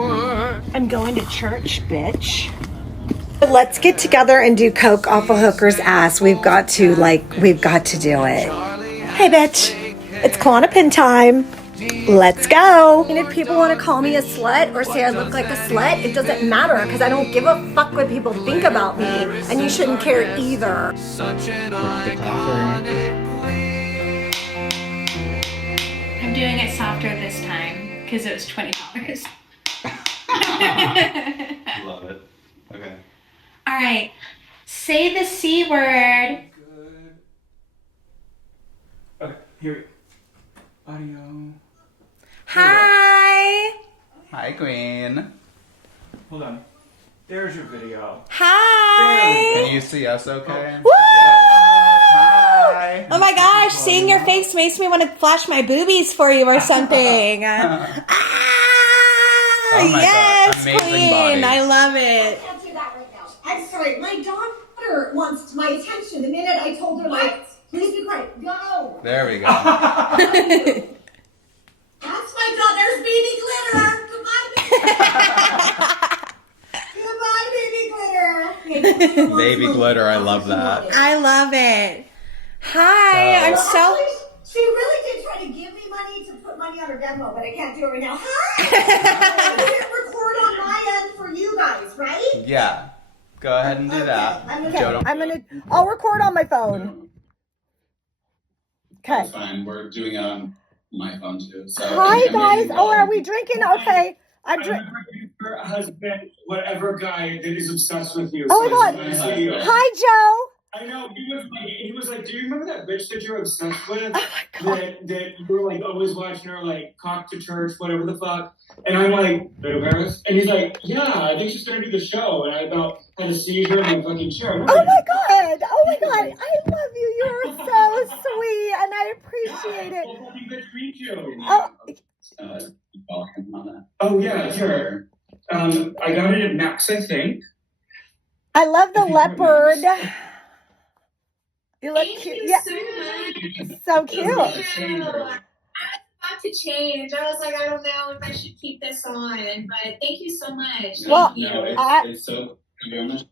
I'm going to church, bitch. Let's get together and do coke off a hooker's ass. We've got to do it. Hey, bitch. It's KLONOPIN time. Let's go. And if people want to call me a slut or say I look like a slut, it doesn't matter because I don't give a fuck what people think about me. And you shouldn't care either. I'm doing it softer this time because it was $20. Love it. Okay. All right. Say the C word. Good. Okay, here we go. Audio. Hi. Hi, Queen. Hold on. There's your video. Hi. Can you see us okay? Woo! Hi. Oh my gosh, seeing your face makes me want to flash my boobies for you or something. Oh my yes, God. Amazing Queen. body. I love it. I can't do that right now. I'm sorry. My daughter wants my attention. The minute I told her, like, please be quiet. Go. There we go. That's my daughter. There's baby glitter. Goodbye, baby. Goodbye, baby glitter. Baby glitter, I love that. I love it. Hi, I'm so... Actually, she really did try to give me money to put money on her Venmo, but I can't do it right now. Hi! I didn't record on my end for you guys, right? Yeah. Go ahead and do that. I'll record on my phone. Okay. That's fine. We're doing it on my phone too. So Hi, guys. Oh, are we drinking? Okay. I'm drinking. Your husband, whatever guy that is obsessed with you. Oh my God. Hi, Joe. I know he was like, do you remember that bitch that you're obsessed with? Oh my God. That you were like always watching her like cock to church, whatever the fuck. And I'm like, GlitterParis? And he's like, yeah, I think she's gonna do the show. And I about had a seizure in my fucking chair. Oh my God. Oh my God. I love you. You're so sweet and I appreciate it. Well, good to meet you. Oh, Oh yeah, sure. I got it at Max, I think. I love the leopard. You look Thank cute. you Yeah. so much. So cute. I was about to change. I was like, I don't know if I should keep this on, but thank you so much. Well, No, it's so good.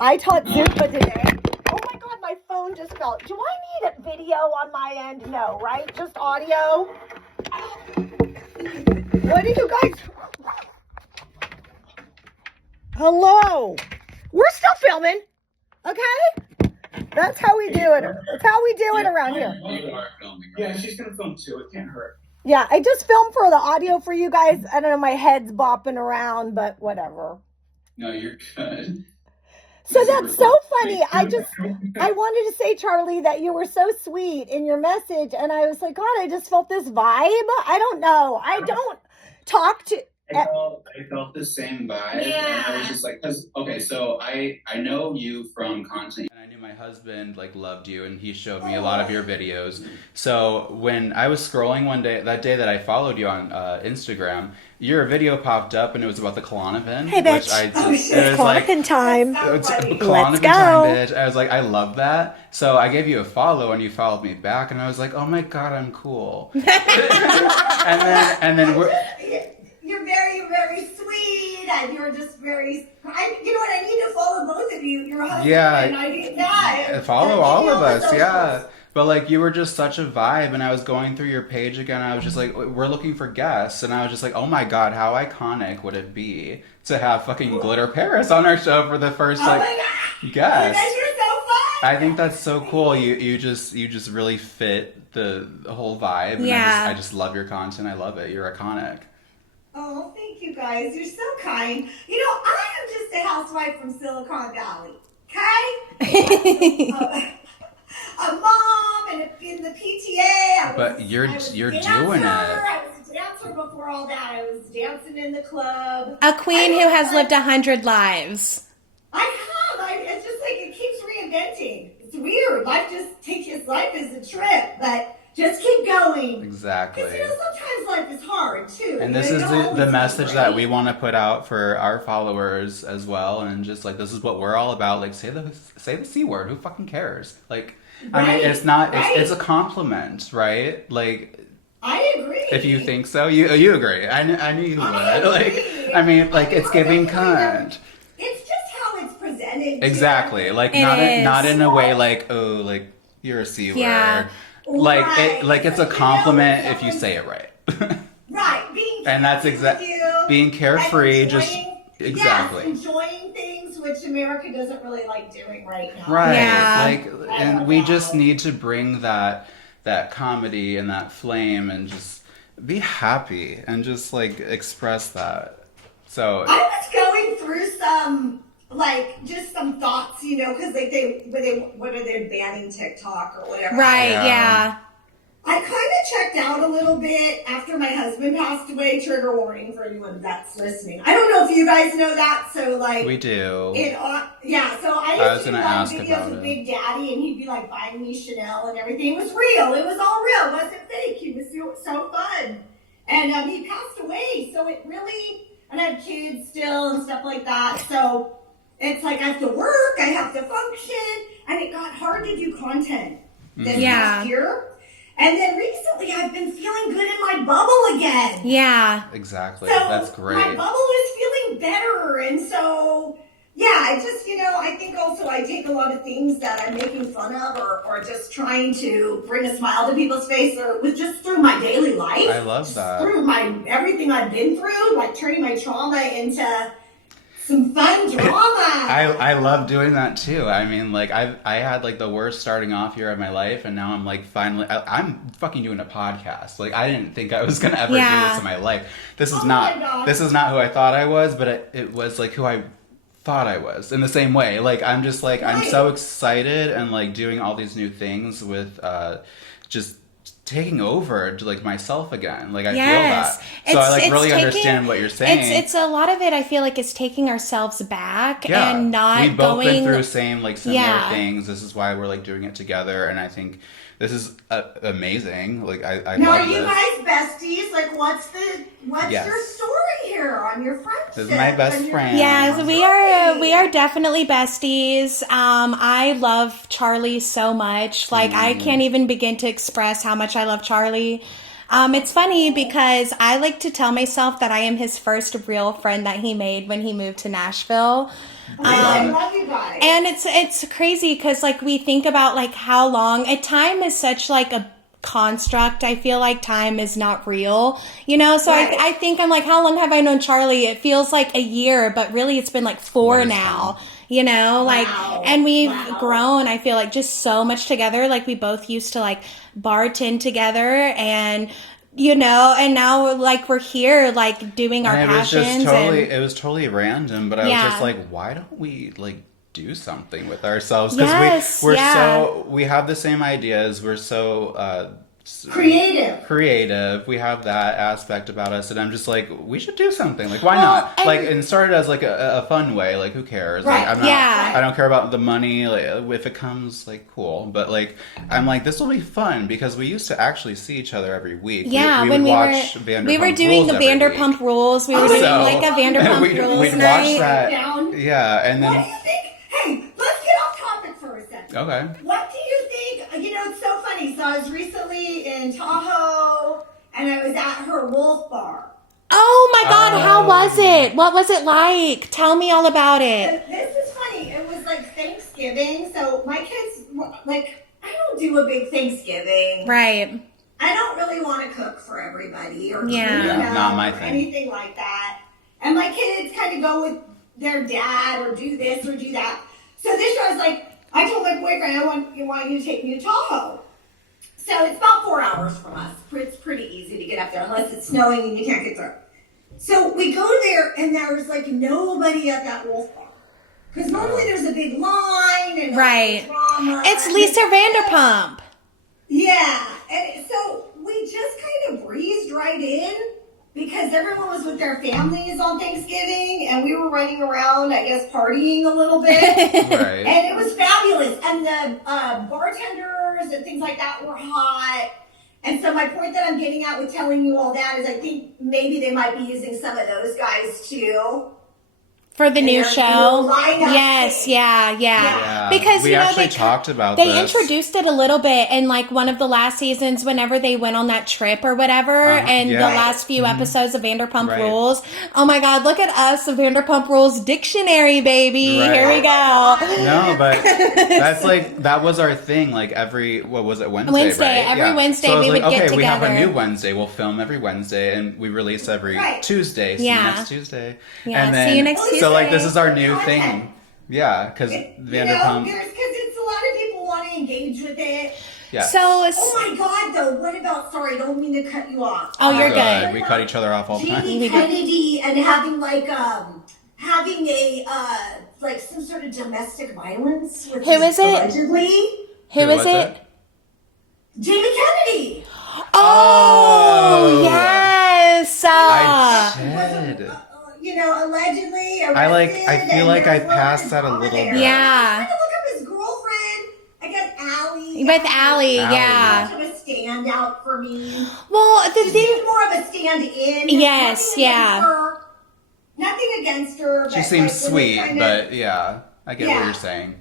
I taught Zumba today. Oh my God, my phone just fell. Do I need a video on my end? No, right? Just audio? What do you guys... Hello. We're still filming. Okay? That's how we do it. That's how we do it around here. You are filming, right? Yeah, she's gonna film too. It can't hurt. Yeah, I just filmed for the audio for you guys. I don't know, my head's bopping around, but whatever. No, you're good. So that's so funny. I wanted to say, Charlie, that you were so sweet in your message. And I was like, God, I just felt this vibe. I don't know. I don't talk to... I felt the same vibe. Yeah. And I was just like, so I know you from content. And I knew my husband loved you and he showed me a lot of your videos. So when I was scrolling one day, that day that I followed you on Instagram, your video popped up and it was about the KLONOPIN. Hey, bitch. It's KLONOPIN time. It's Let's KLONOPIN go. time, bitch. I was like, I love that. So I gave you a follow and you followed me back and I was like, oh my God, I'm cool. and then we're... You're very, very sweet, and you're just very. You know what? I need to follow both of you. Your husband and I need that. Follow all of us, yeah. But you were just such a vibe, and I was going through your page again. I was just like, we're looking for guests, and I was just like, oh my God, how iconic would it be to have fucking GlitterParis on our show for the first guest? You're so fun. I think that's so cool. You just really fit the whole vibe. And Yeah. I just love your content. I love it. You're iconic. Oh, thank you guys. You're so kind. You know, I am just a housewife from Silicon Valley. Okay? A mom and in the PTA. But you're doing it. I was a dancer before all that. I was dancing in the club. A queen who has lived 100 lives. I have. It's just it keeps reinventing. It's weird. Life is a trip, but just keep going. Exactly. Because sometimes life is hard too. And this is the message that we want to put out for our followers as well, and just this is what we're all about. Say the C word. Who fucking cares? I mean, it's not. It's a compliment, right? I agree. If you think so, you agree. I knew you would. Like, I mean, like it's giving cunt. It's just how it's presented. Exactly. Like not in a way like, oh, like you're a C word. Yeah. Like Right. like it's a compliment if you say it right. Right. Being And that's being carefree. Just exactly. Yes, enjoying things, which America doesn't really like doing right now. Right. Yeah. Like, and we just need to bring that comedy and that flame and just be happy and just like express that. So I was going through some, like, just some thoughts, you know, because like they're banning TikTok or whatever. Right, Yeah. yeah. I kind of checked out a little bit after my husband passed away. Trigger warning for anyone that's listening. I don't know if you guys know that, so like we do. Yeah, so I was used to do gonna like ask videos about with it. Big Daddy, and he'd be like buying me Chanel and everything. It was real. It was all real. It wasn't fake. He was so fun, and he passed away. So it really, and I have kids still and stuff like that. So it's like I have to work, I have to function, and it got hard to do content this past year. And then recently, I've been feeling good in my bubble again. Yeah. Exactly. So That's great. my bubble is feeling better, and so yeah, I just I think also I take a lot of things that I'm making fun of or just trying to bring a smile to people's face or with just through my daily life. I love that. Through everything I've been through, like turning my trauma into some fun drama. I love doing that too. I mean, like I had like the worst starting off year of my life, and now I'm like finally I'm fucking doing a podcast. Like I didn't think I was gonna ever do this in my life. This is not who I thought I was, but it was like who I thought I was in the same way. Like I'm just like I'm so excited and like doing all these new things with just taking over to like myself again. Like I feel that. So I like really understand what you're saying. It's a lot of it. I feel like it's taking ourselves back and not we've both going been through similar things. This is why we're like doing it together, and I think this is amazing. Like I now, love are you this. guys besties? Like, what's your story here on your friendship? This is my best friend. Yes, we are definitely besties. I love Charlie so much. Like I can't even begin to express how much I love Charlie. It's funny because I like to tell myself that I am his first real friend that he made when he moved to Nashville. I love you guys. And it's crazy because like we think about like how long time is such like a construct. I feel like time is not real, you know? So I think I'm like, how long have I known Charlie? It feels like a year, but really it's been like 4 now, you know? Like, and we've grown, I feel like just so much together. Like we both used to like bartend together and you know, and now like we're here like doing our passions. It was totally random, but I was just like, why don't we like do something with ourselves? Because we have the same ideas. We're so creative. We have that aspect about us, and I'm just like, we should do something. Like, why not? Like, and it started as like a fun way. Like, who cares? Like, I'm not. I don't care about the money. Like, if it comes, like, cool. But like, I'm like, this will be fun because we used to actually see each other every week. Yeah, we when would watch Vanderpump we were doing the Vanderpump Rules. We were doing like a Vanderpump Rules we'd night. watch that. Yeah, and then. What do you think? Hey, let's get off topic for a second. Okay. What do you think? You know, it's so funny. So I was recently in Tahoe, and I was at her Wolf Bar. Oh my God, how was it? What was it like? Tell me all about it. This is funny. It was like Thanksgiving, so my kids, like, I don't do a big Thanksgiving. Right. I don't really want to cook for everybody or not my thing. anything like that. And my kids kind of go with their dad or do this or do that. So this year I was like, I told my boyfriend, I want you to take me to Tahoe. So it's about 4 hours from us. It's pretty easy to get up there unless it's snowing and you can't get there. So we go there and there's like nobody at that Wolf Bar. Because normally there's a big line and drama. It's Lisa Vanderpump. Yeah. And so we just kind of breezed right in because everyone was with their families on Thanksgiving and we were running around, I guess, partying a little bit. Right. And it was fabulous. And the bartenders and things like that were hot. And so my point that I'm getting at with telling you all that is I think maybe they might be using some of those guys too. For the new There's show? no lineup Yes, thing. yeah. Yeah. Because, we you know, actually they talked about They this. introduced it a little bit in like one of the last seasons whenever they went on that trip or whatever, and yeah. the last few episodes of Vanderpump Right. Rules. Oh my God, look at us, the Vanderpump Rules dictionary, baby. Right. Here we go. No, but that's like, that was our thing. Like what was it, Wednesday, right? Every Wednesday so I was we like, would get okay, we have a together. new Wednesday. We'll film every Wednesday, and we release every Tuesday. See you Yeah. next Tuesday. Yeah, and then, see you next So like, Tuesday. this is our new thing. Yeah, because Vanderpump. Because it's a lot of people want to engage with it. Yeah. So, Oh my God, though, what about, sorry, I don't mean to cut you off. Oh, you're good. We cut each other off all the time. Jamie Kennedy and having like, having a, like some sort of domestic violence. Who is it? Allegedly. Who is it? Jamie Kennedy. Oh, yes. I did. You know, allegedly arrested. I feel like I and there's passed a that a drama little there. bit. Yeah. I'm trying to look up his girlfriend. I guess Allie. With Allie, Allie. yeah. Much of a standout for me. Well, the thing. She's more of a stand-in. Yes, Nothing yeah. against her. Nothing against her. She but, seems like, when they sweet, kinda- but yeah, I get what Yeah. you're saying.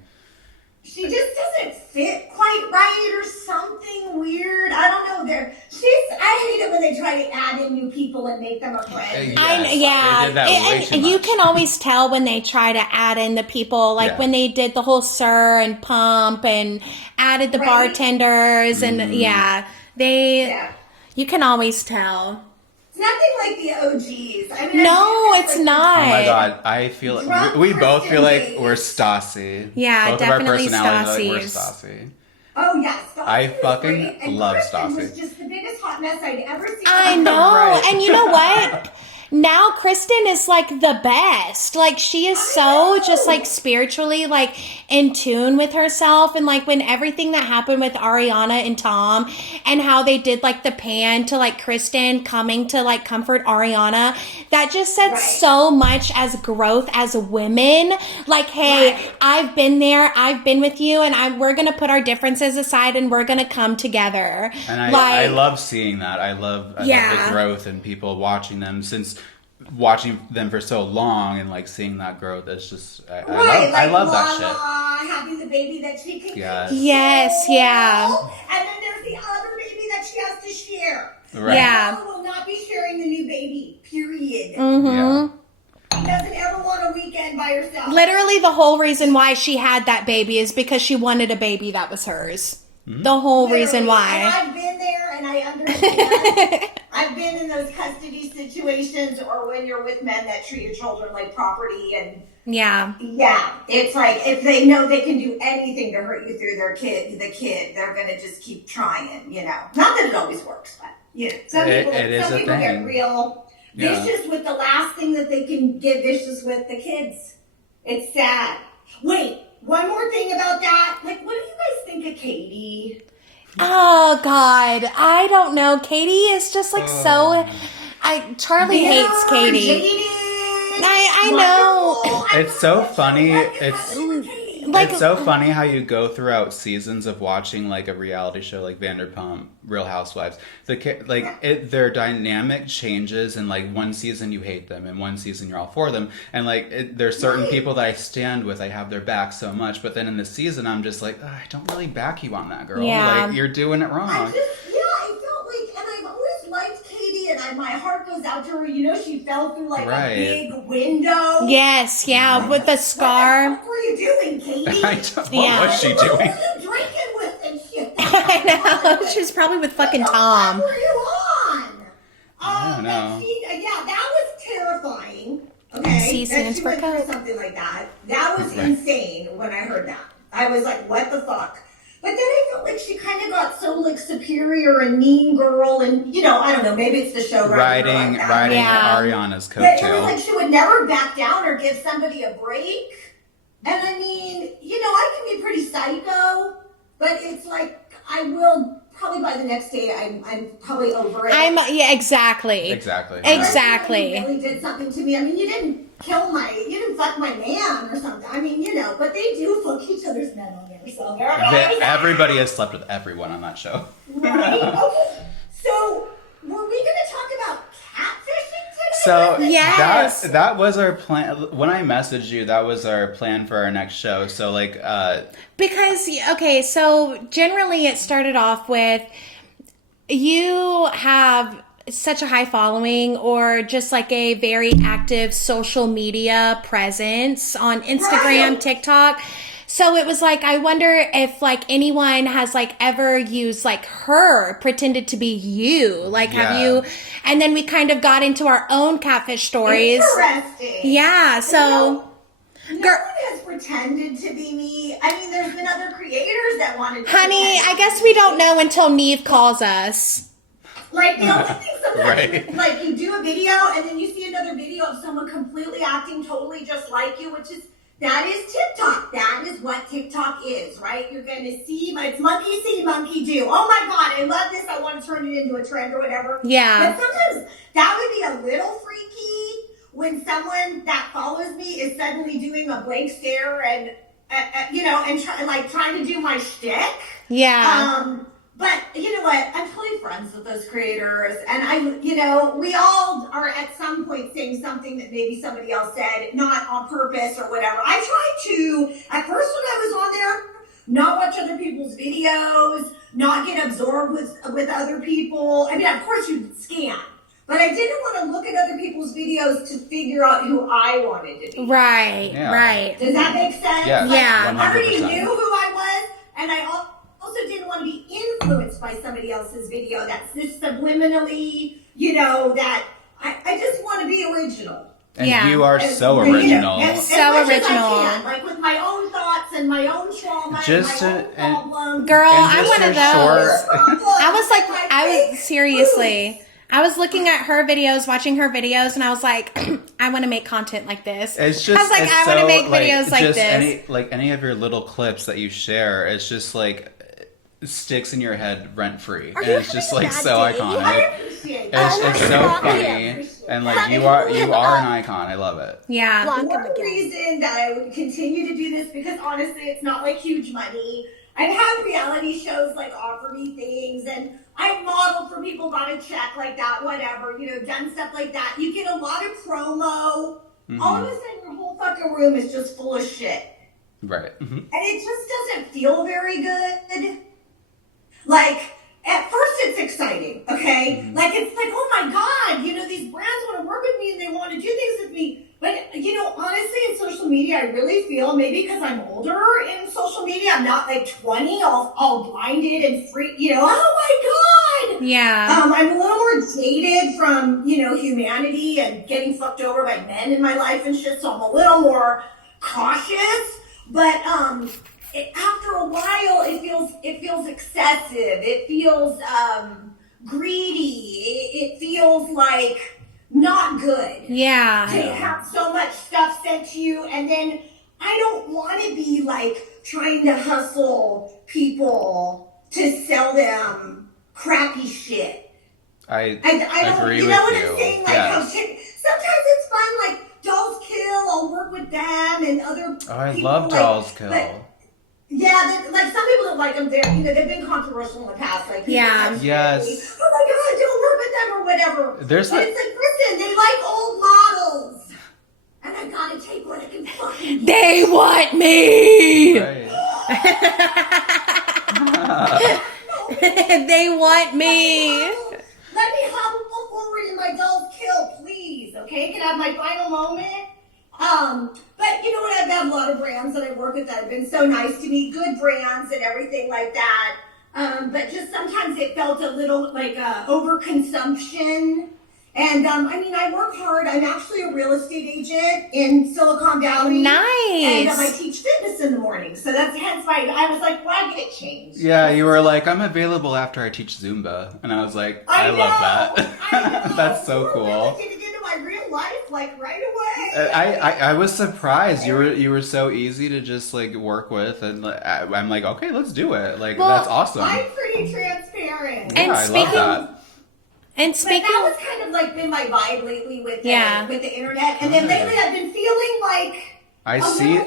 she just doesn't fit quite right or something weird. I don't know. I hate it when they try to add in new people and make them a friend. Yes, they did that way too You much. can always tell when they try to add in the people, like Yeah. when they did the whole Sir and Pump and added the Right. bartenders, and Yeah. you can always tell. It's nothing like the OGs. I mean, No, it's not. Oh my God, I feel like Drunk we both feel like Kristen we're Bates. Stassi. Yeah, both definitely of our personalities are like Stassi's. we're Stassi. Oh yes, Stassi I was fucking great, and love Kristen was Stassi. just the biggest hot mess I'd ever seen. I know. Right. And you know what? Now Kristen is like the best. Like she is so just like spiritually like in tune with herself, and like when everything that happened with Ariana and Tom and how they did like the pan to like Kristen coming to like comfort Ariana, that just said so much as growth as women. Like, hey, I've been there, I've been with you, and we're gonna put our differences aside and we're gonna come together. And I like, love seeing that. I love the growth and people watching them since watching them for so long and like seeing that growth. It's just I love that shit. Having the baby that she can Yes. Yes, yeah. And then there's the other baby that she has to share. Right. Yeah. Mama will not be sharing the new baby. Period. Yeah. She doesn't ever want a weekend by herself. Literally the whole reason why she had that baby is because she wanted a baby that was hers. The whole reason Literally. why. And I've been there and I understand. I've been in those custody situations or when you're with men that treat your children like property, and Yeah. it's like if they know they can do anything to hurt you through the kid, they're gonna just keep trying, you know. Not that it always works, but you know, some people get real vicious with the last thing that they can get vicious with, the kids. It's sad. Wait, one more thing about that. Like, what do you guys think of Katie? Oh God, I don't know. Katie is just like so. Charlie hates Katie. Jaded, I know. wonderful. It's so funny. Like, It's so funny how you go throughout seasons of watching like a reality show like Vanderpump, Real Housewives. Their dynamic changes, and like one season you hate them, and one season you're all for them, and like there's certain people that I stand with, I have their back so much, but then in the season I'm just like, I don't really back you on that, girl. Yeah. Like you're doing it wrong. I felt like, and I've always liked Katie, and my heart goes out to her. You know, she fell through like a big window. yes, yeah, with the scar. What were you doing, Katie? What Yeah. was she What doing? were you drinking with and shit? I know. She's probably with fucking Tom. What were you on? I don't know. That was terrifying. Okay, C that stands she for went through coke. something like that. That was insane when I heard that. I was like, what the fuck? But then I felt like she kind of got so like superior and mean girl, and you know, I don't know, maybe it's the show riding Yeah. Ariana's But it was coattail. like she would never back down or give somebody a break. And I mean, you know, I can be pretty psycho, but it's like I will probably by the next day I'm probably over it. Exactly. Exactly. You really did something to me. I mean, you didn't fuck my man or something. I mean, you know, but they do fuck each other's men on there. So Everybody has slept with everyone on that show. right? Okay. So were we going to talk about catfishing today? So Yes. that was our plan. When I messaged you, that was our plan for our next show. So like, Because, okay, so generally it started off with you have such a high following or just like a very active social media presence on Instagram, TikTok. So it was like, I wonder if like anyone has like ever used like her, pretended to be you. Like, have you? And then we kind of got into our own catfish stories. Interesting. Yeah. So, no one has pretended to be me. I mean, there's been other creators that wanted to honey, pretend I guess we don't know until Neve calls us. Like, the only thing sometimes, Right. like, you do a video and then you see another video of someone completely acting totally just like you, which is, that is TikTok. That is what TikTok is, right? You're going to see, it's monkey see, monkey do. Oh my God, I love this. I want to turn it into a trend or whatever. Yeah. But sometimes that would be a little freaky when someone that follows me is suddenly doing a blank stare and, trying to do my shtick. Yeah. But you know what? I'm totally friends with those creators, and we all are at some point saying something that maybe somebody else said, not on purpose or whatever. I try to, at first when I was on there, not watch other people's videos, not get absorbed with other people. I mean, of course you scan, but I didn't want to look at other people's videos to figure out who I wanted to be. Right. Yeah. Right. Does that make sense? Yeah. Yeah. I already 100%. knew who I was, and I also didn't want to be influenced by somebody else's video that's just subliminally, that I just want to be original. And Yeah. you are so original. As So much as I original. can, like with my own thoughts and my own trauma Just and my to- own and- problems. Girl, And I'm just one of your those. short- I was seriously. I was looking at her videos, watching her videos, and I was like, I want to make content like this. It's just, I was like, it's I want to so, make videos like just this. any of your little clips that you share, it's just like sticks in your head rent free, and it's just like so iconic. I appreciate It's so funny, Yeah. and like you are an icon. I love it. Yeah. One reason that I would continue to do this, because honestly, it's not like huge money. I've had reality shows like offer me things, and I've modeled for people, got a check like that, whatever, done stuff like that. You get a lot of promo. Mm-hmm. All of a sudden, your whole fucking room is just full of shit. Right. Mm-hmm. And it just doesn't feel very good. Like, at first it's exciting, okay? Mm-hmm. Like, it's like, oh my God, these brands want to work with me and they want to do things with me. But, honestly, in social media, I really feel, maybe because I'm older in social media, I'm not like 20, all blinded and free, oh my God! Yeah. I'm a little more jaded from, humanity and getting fucked over by men in my life and shit, so I'm a little more cautious. But after a while, it feels excessive. It feels greedy. It feels like not good. Yeah. To have so much stuff sent to you, and then I don't want to be like trying to hustle people to sell them crappy shit. I don't, agree you know with what you. I'm saying? Like, Yes. sometimes it's fun, like Dolls Kill. I'll work with them and other. Oh, I people, love Dolls Kill. But, yeah, like some people don't like them. They've been controversial in the past. Like, people Yeah. text me, Yes. oh my God, don't work with them or whatever. There's but like- it's like, listen, they like old models, and I gotta take what I can fucking get. They want me. Right. They want me. Let me hobble forward in my Dolls Kill, please. Okay, can I have my final moment? But you know what? I've had a lot of brands that I work with that have been so nice to me, good brands and everything like that. But just sometimes it felt a little like overconsumption. And I work hard. I'm actually a real estate agent in Silicon Valley. Nice. And I teach fitness in the morning. So that's hence why I was like, why get it changed? Yeah, you were like, I'm available after I teach Zumba, and I was like, I love that. I know. That's so We're cool. really getting into my real life, like right away. I was surprised you were so easy to just like work with, and I'm like, okay, let's do it. Like, Well, that's awesome. I'm pretty transparent. Yeah, And I speaking- love that. And But speaking that was kind of like been my vibe lately with Yeah. with the internet. And then lately I've been feeling like I a see little more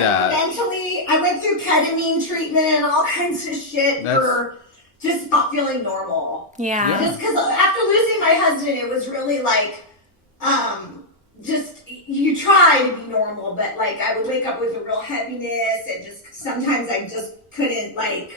that. better mentally. I went through ketamine treatment and all kinds of shit for just not feeling normal. Yeah. Just because after losing my husband, it was really like just you try to be normal, but like I would wake up with a real heaviness, and just sometimes I just couldn't I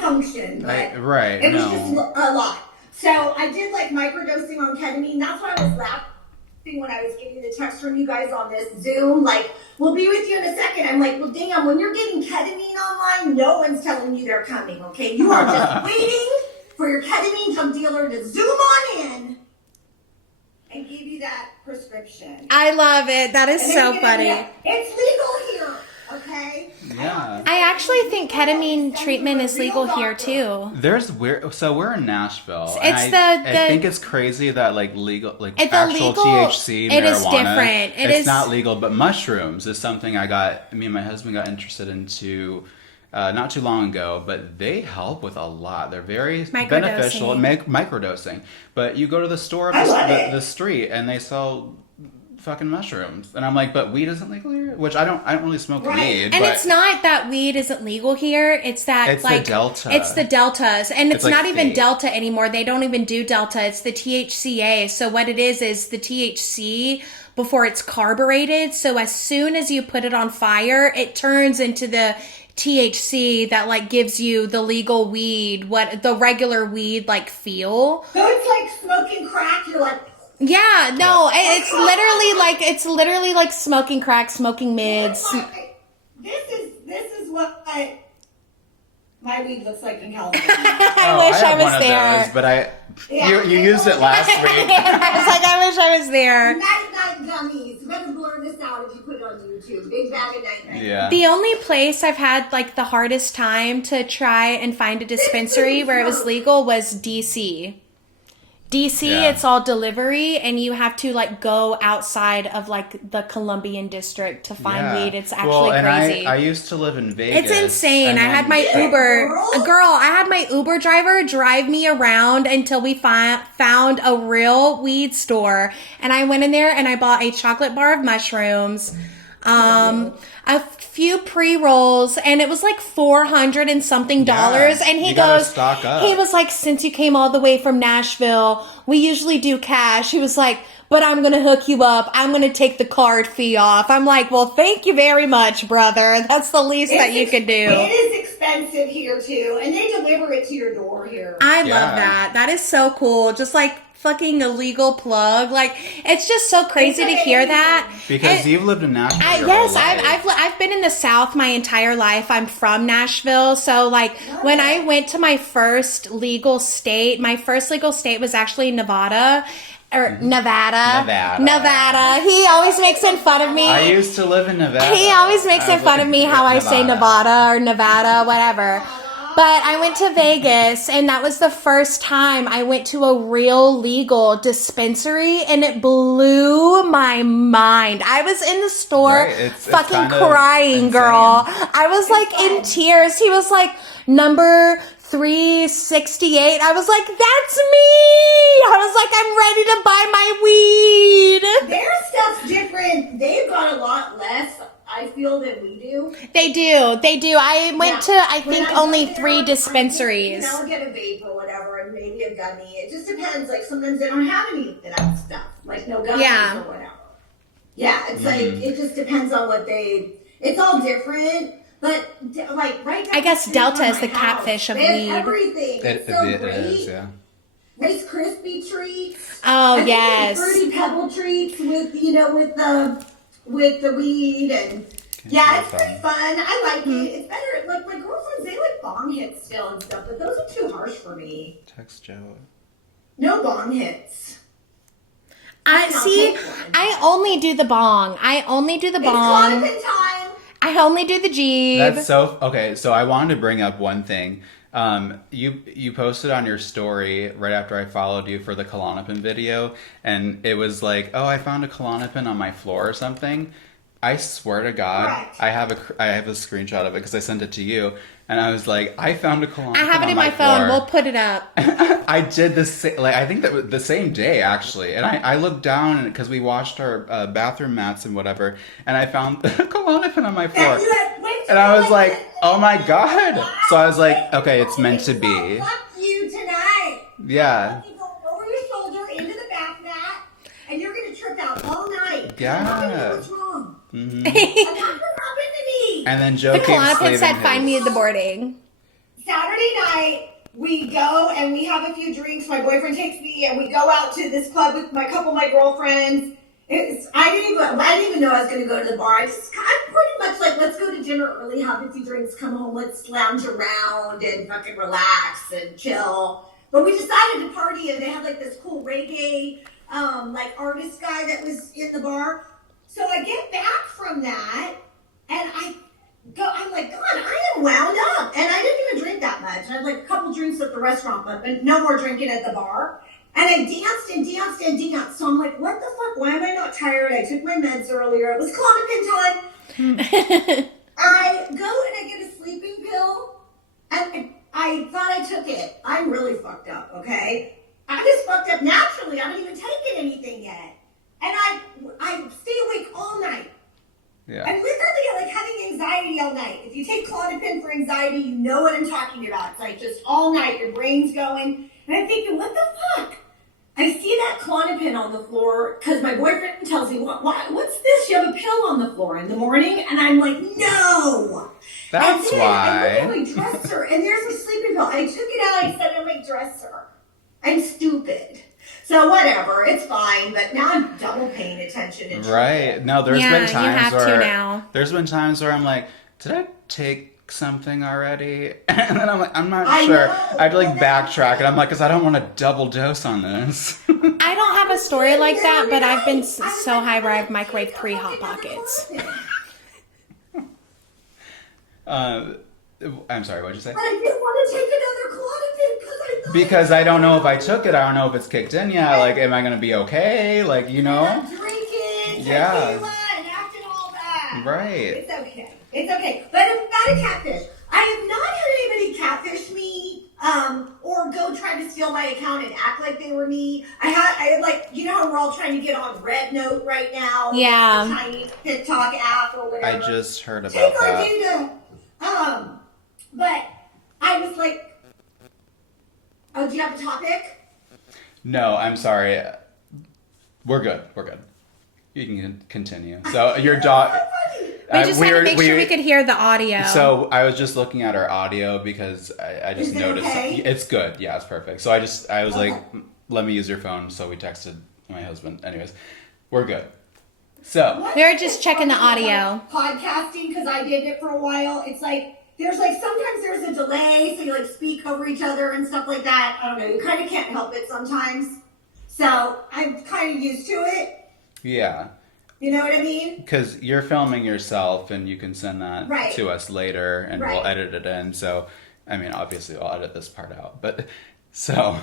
function, but right. it was just a lot. So I did like microdosing on ketamine. That's why I was laughing when I was getting the text from you guys on this Zoom. Like, we'll be with you in a second. I'm like, well, damn, when you're getting ketamine online, no one's telling you they're coming, okay? You are just waiting for your ketamine drug dealer to zoom on in and give you that prescription. I love it. That is so funny. It's legal here, okay? Yeah. I actually think ketamine treatment is legal here too. So we're in Nashville. It's and I think it's crazy that like legal, like it's actual illegal, THC, it marijuana, is different. It's not legal, but mushrooms is something me and my husband got interested into not too long ago, but they help with a lot. They're very beneficial, microdosing. But you go to the store up the street and they sell fucking mushrooms, and I'm like, but weed isn't legal here, which I don't really smoke weed. And it's not that weed isn't legal here, it's that it's like the delta. It's the deltas, and it's like not even fake. delta anymore. They don't even do delta. It's the THCA. So what it is the THC before it's carbureted. So as soon as you put it on fire, it turns into the THC that like gives you the legal weed, what the regular weed like feel. So it's like smoking crack. You're like, yeah, no, it's literally like smoking crack, smoking mids. This is what my weed looks like in California. I wish I was there. But you used it last week. I was like, I wish I was there. Night gummies. You better blur this out if you put it on YouTube. Big bag of night. Yeah. The only place I've had like the hardest time to try and find a dispensary where it was legal was DC. It's all delivery, and you have to like go outside of like the Columbian district to find weed. It's actually crazy. I used to live in Vegas. It's insane. I had my I had my Uber driver drive me around until we found a real weed store, and I went in there and I bought a chocolate bar of mushrooms, a few pre-rolls, and it was like $400 and something. And he goes, stock up. He was like, since you came all the way from Nashville, we usually do cash. He was like, but I'm going to hook you up. I'm going to take the card fee off. I'm like, well, thank you very much, brother. That's the least that you could do. It is expensive here too, and they deliver it to your door here. I love that. That is so cool. Just like fucking illegal plug. Like, it's just so crazy to hear that. Because you've lived in Nashville. I've been in the South my entire life. I'm from Nashville. So like when I went to my first legal state was actually Nevada. Nevada. He always makes fun of me. I used to live in Nevada. He always makes fun of me how I say Nevada or Nevada, whatever. But I went to Vegas, and that was the first time I went to a real legal dispensary, and it blew my mind. I was in the store fucking crying, girl. I was like in tears. He was like, number 368. I was like, that's me. I was like, I'm ready to buy my weed. Their stuff's different. They've got a lot less, I feel, than we do. They do. I went to, I think, only 3 dispensaries. I'll get a vape or whatever, and maybe a gummy. It just depends. Like, sometimes they don't have any of that stuff. Like, no gummies or whatever. Yeah, it's like, it just depends on what it's all different. But, like, right now, I guess Delta is the catfish of weed. Everything. It's so great. It is, yeah. Rice Krispie treats. Oh, yes. Fruity Pebble treats with the weed, and it's pretty fun. I like it. It's better. Like my girlfriends, they like bong hits still and stuff, but those are too harsh for me. Text Joe. No bong hits. I only do the bong. It's KLONOPIN time. I only do the Jeeb. That's so okay. So I wanted to bring up one thing. You posted on your story right after I followed you for the KLONOPIN video, and it was like, oh, I found a KLONOPIN on my floor or something. I swear to God, Correct. I have a screenshot of it because I sent it to you, and I was like, I found a KLONOPIN. I have it in my floor. phone. We'll put it up. I did I think that was the same day actually, and I looked down because we washed our bathroom mats and whatever, and I found a KLONOPIN on my floor, and I was like, oh my God! So I was like, okay, it's meant to be. Fuck you tonight. Yeah. You go over your shoulder into the bath mat, and you're gonna Yeah. What's wrong? Mm-hmm. And that's what happened to me. And then Joe The keeps KLONOPIN leaving said, his. find me at the boarding. Saturday night, we go and we have a few drinks. My boyfriend takes me and we go out to this club with my couple of my girlfriends. I didn't even know I was going to go to the bar. I'm pretty much like, let's go to dinner early, have a few drinks, come home, let's lounge around and fucking relax and chill. But we decided to party, and they had like this cool reggae, like artist guy that was in the bar. So I get back from that, and I'm like, God, I am wound up. And I didn't even drink that much. I had like a couple drinks at the restaurant, but no more drinking at the bar. And I danced and danced and danced. So I'm like, what the fuck? Why am I not tired? I took my meds earlier. It was KLONOPIN time. I go and I get a sleeping pill. And I thought I took it. I'm really fucked up, okay? I just fucked up naturally. I haven't even taken anything yet. And I stay awake all night. Yeah. I'm literally like having anxiety all night. If you take KLONOPIN for anxiety, you know what I'm talking about. It's like just all night, your brain's going. And I'm thinking, what the fuck? I see that KLONOPIN on the floor because my boyfriend tells me, what's this? You have a pill on the floor in the morning? And I'm like, no. That's and then why. I look at my dresser and there's a sleeping pill. I took it out. I set it in my dresser. I'm stupid. So whatever, it's fine. But now I'm double paying attention. And Right. No, there's been times you have where to now. there's been times where I'm like, did I take something already? And then I'm like, I'm not I sure. know. I have to like backtrack, and I'm like, because I don't want to double dose on this. I don't have a story like that, but I've been so high where I've microwaved 3 Hot Pockets. I'm sorry, what'd you say? But I didn't want to take another KLONOPIN because I thought Because I don't know if I took it. I don't know if it's kicked in yet. Like, am I going to be okay? Like, you know? I'm drinking Yeah. tequila and acting all bad. Right. It's okay. It's okay. But I'm not a catfish. I have not had anybody catfish me, or go try to steal my account and act like they were me. I had like, you know how we're all trying to get on Red Note right now? Yeah. The Chinese TikTok app or whatever. I just heard about Take our that. data. But I was like, oh, do you have a topic? No, I'm sorry. We're good. We're good. You can continue. So your dog. We just had to make sure we could hear the audio. So I was just looking at our audio because I just Is it noticed okay? it's good. Yeah, it's perfect. So I was Okay. like, let me use your phone. So we texted my husband. Anyways, we're good. So We were just checking the audio. Podcasting, because I did it for a while. It's like sometimes there's a delay, so you like speak over each other and stuff like that. I don't know. You kind of can't help it sometimes. So I'm kind of used to it. yeah, You know what I mean? because you're filming yourself and you can send that Right. to us later and we'll Right. edit it in. So I mean, obviously I'll edit this part out, but so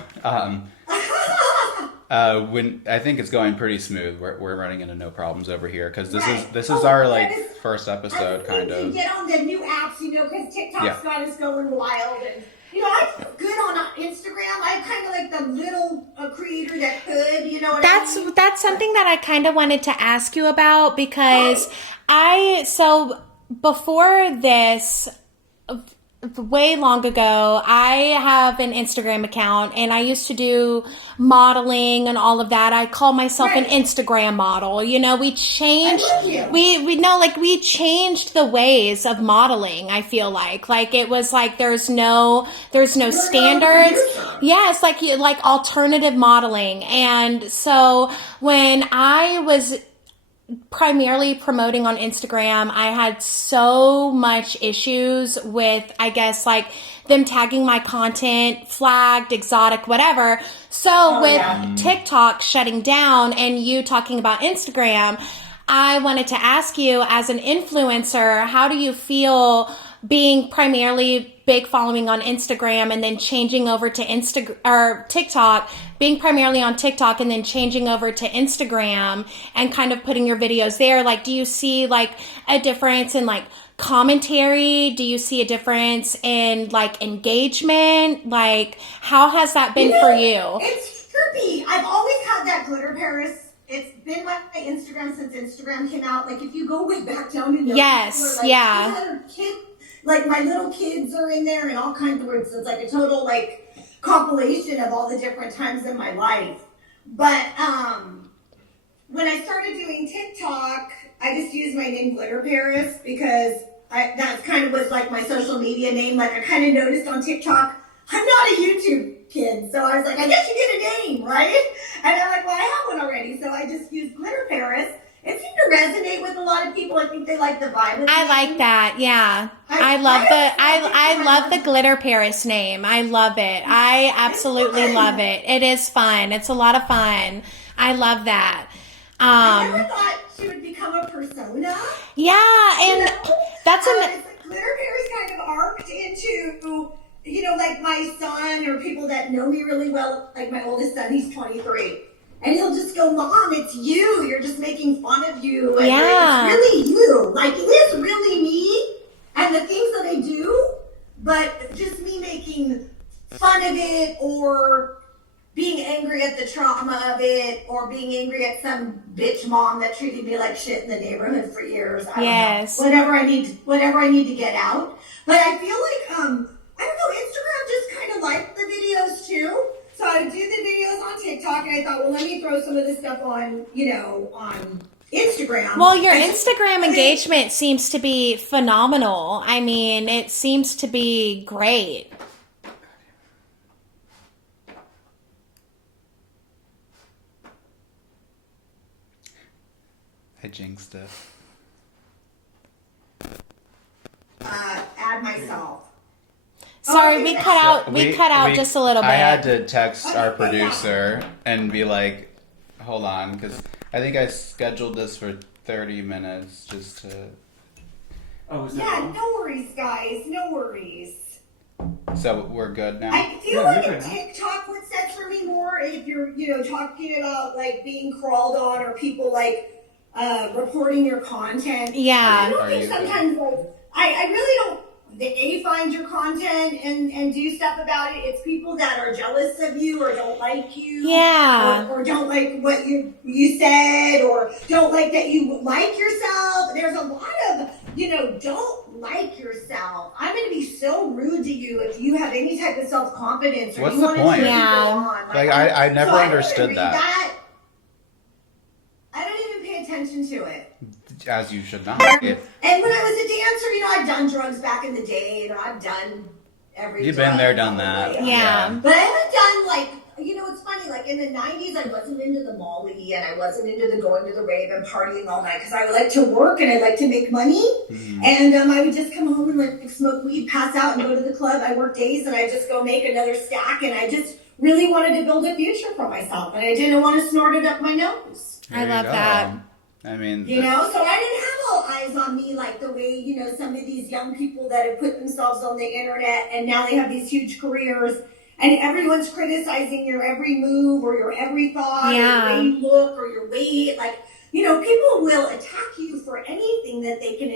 when I think it's going pretty smooth, we're running into no problems over here because this Right. is Oh, our that like is- first episode I kind think of. to get on the new apps, because TikTok's Yeah. got us going wild, and I'm good on Instagram. I'm kind of like the little creator that could, you know what I mean? That's something that I kind of wanted to ask you about because so before this, way long ago, I have an Instagram account and I used to do modeling and all of that. I call myself an Instagram model. We changed, we changed the ways of modeling. I feel like it was like, there's no standards. Yes. Like alternative modeling. And so when I was primarily promoting on Instagram, I had so much issues with, I guess, like them tagging my content, flagged, exotic, whatever. So TikTok shutting down and you talking about Instagram, I wanted to ask you as an influencer, how do you feel being primarily big following on Instagram and then changing over to TikTok, being primarily on TikTok and then changing over to Instagram and kind of putting your videos there? Like, do you see like a difference in like commentary? Do you see a difference in like engagement? Like, how has that been for you? It's trippy. I've always had that GlitterParis. It's been my Instagram since Instagram came out. Like, if you go way back down in there, Yes, like, yeah. Like, my little kids are in there and all kinds of words. So it's like a total, like, compilation of all the different times in my life. But when I started doing TikTok, I just used my name GlitterParis because that kind of was like my social media name. Like I kind of noticed on TikTok, I'm not a YouTube kid. So I was like, I guess you get a name, right? And I'm like, well, I have one already. So I just used GlitterParis. It seemed to resonate with a lot of people. I think they like the vibe. I like that. Yeah. I love the GlitterParis name. I love it. I absolutely love it. It is fun. It's a lot of fun. I love that. I never thought she would become a persona. Yeah, and that's GlitterParis kind of arced into, like my son or people that know me really well, like my oldest son, he's 23. And he'll just go, Mom, it's you. You're just making fun of you. And Yeah. it's really you. Like, it is really me and the things that I do, but just me making fun of it or being angry at the trauma of it or being angry at some bitch mom that treated me like shit in the neighborhood for years. I Yes. don't know. Whatever I need to get out. But I feel like, I don't know, Instagram just kind of liked the videos too. So I would do the videos on TikTok, and I thought, well, let me throw some of this stuff on, on Instagram. Well, your Instagram engagement seems to be phenomenal. I mean, it seems to be great. I jinxed it. Add myself. Sorry, we cut out just a little bit. I had to text our producer and be like, hold on, because I think I scheduled this for 30 minutes just to... Oh, is that Yeah, wrong? no worries, guys. No worries. So we're good now? I feel Yeah, like you're a good now. TikTok would censor me more if you're, talking about, like, being crawled on or people, like, reporting your content. Yeah. I don't Are think you sometimes, like, I really don't, they find your content and do stuff about it. It's people that are jealous of you or don't like you. Yeah. Or don't like what you said or don't like that you like yourself. There's a lot of, don't like yourself. I'm going to be so rude to you if you have any type of self-confidence or What's you the want to point? cheer Yeah. people on. Like, I never so understood read that. I don't even pay attention to it. As you should not. And when I was a dancer, I've done drugs back in the day. I've done every You've drug been there, done probably. that. Yeah. But I haven't done, like, it's funny, like, in the 90s, I wasn't into the Molly, and I wasn't into the going to the rave and partying all night, because I would like to work, and I like to make money, and I would just come home and, like, smoke weed, pass out, and go to the club. I work days, and I just go make another stack, and I just really wanted to build a future for myself, and I didn't want to snort it up my nose. I love that. I mean, So I didn't have all eyes on me like the way, some of these young people that have put themselves on the internet and now they have these huge careers and everyone's criticizing your every move or your every thought Yeah. or the way you look or your weight. Like, people will attack you for anything that they can.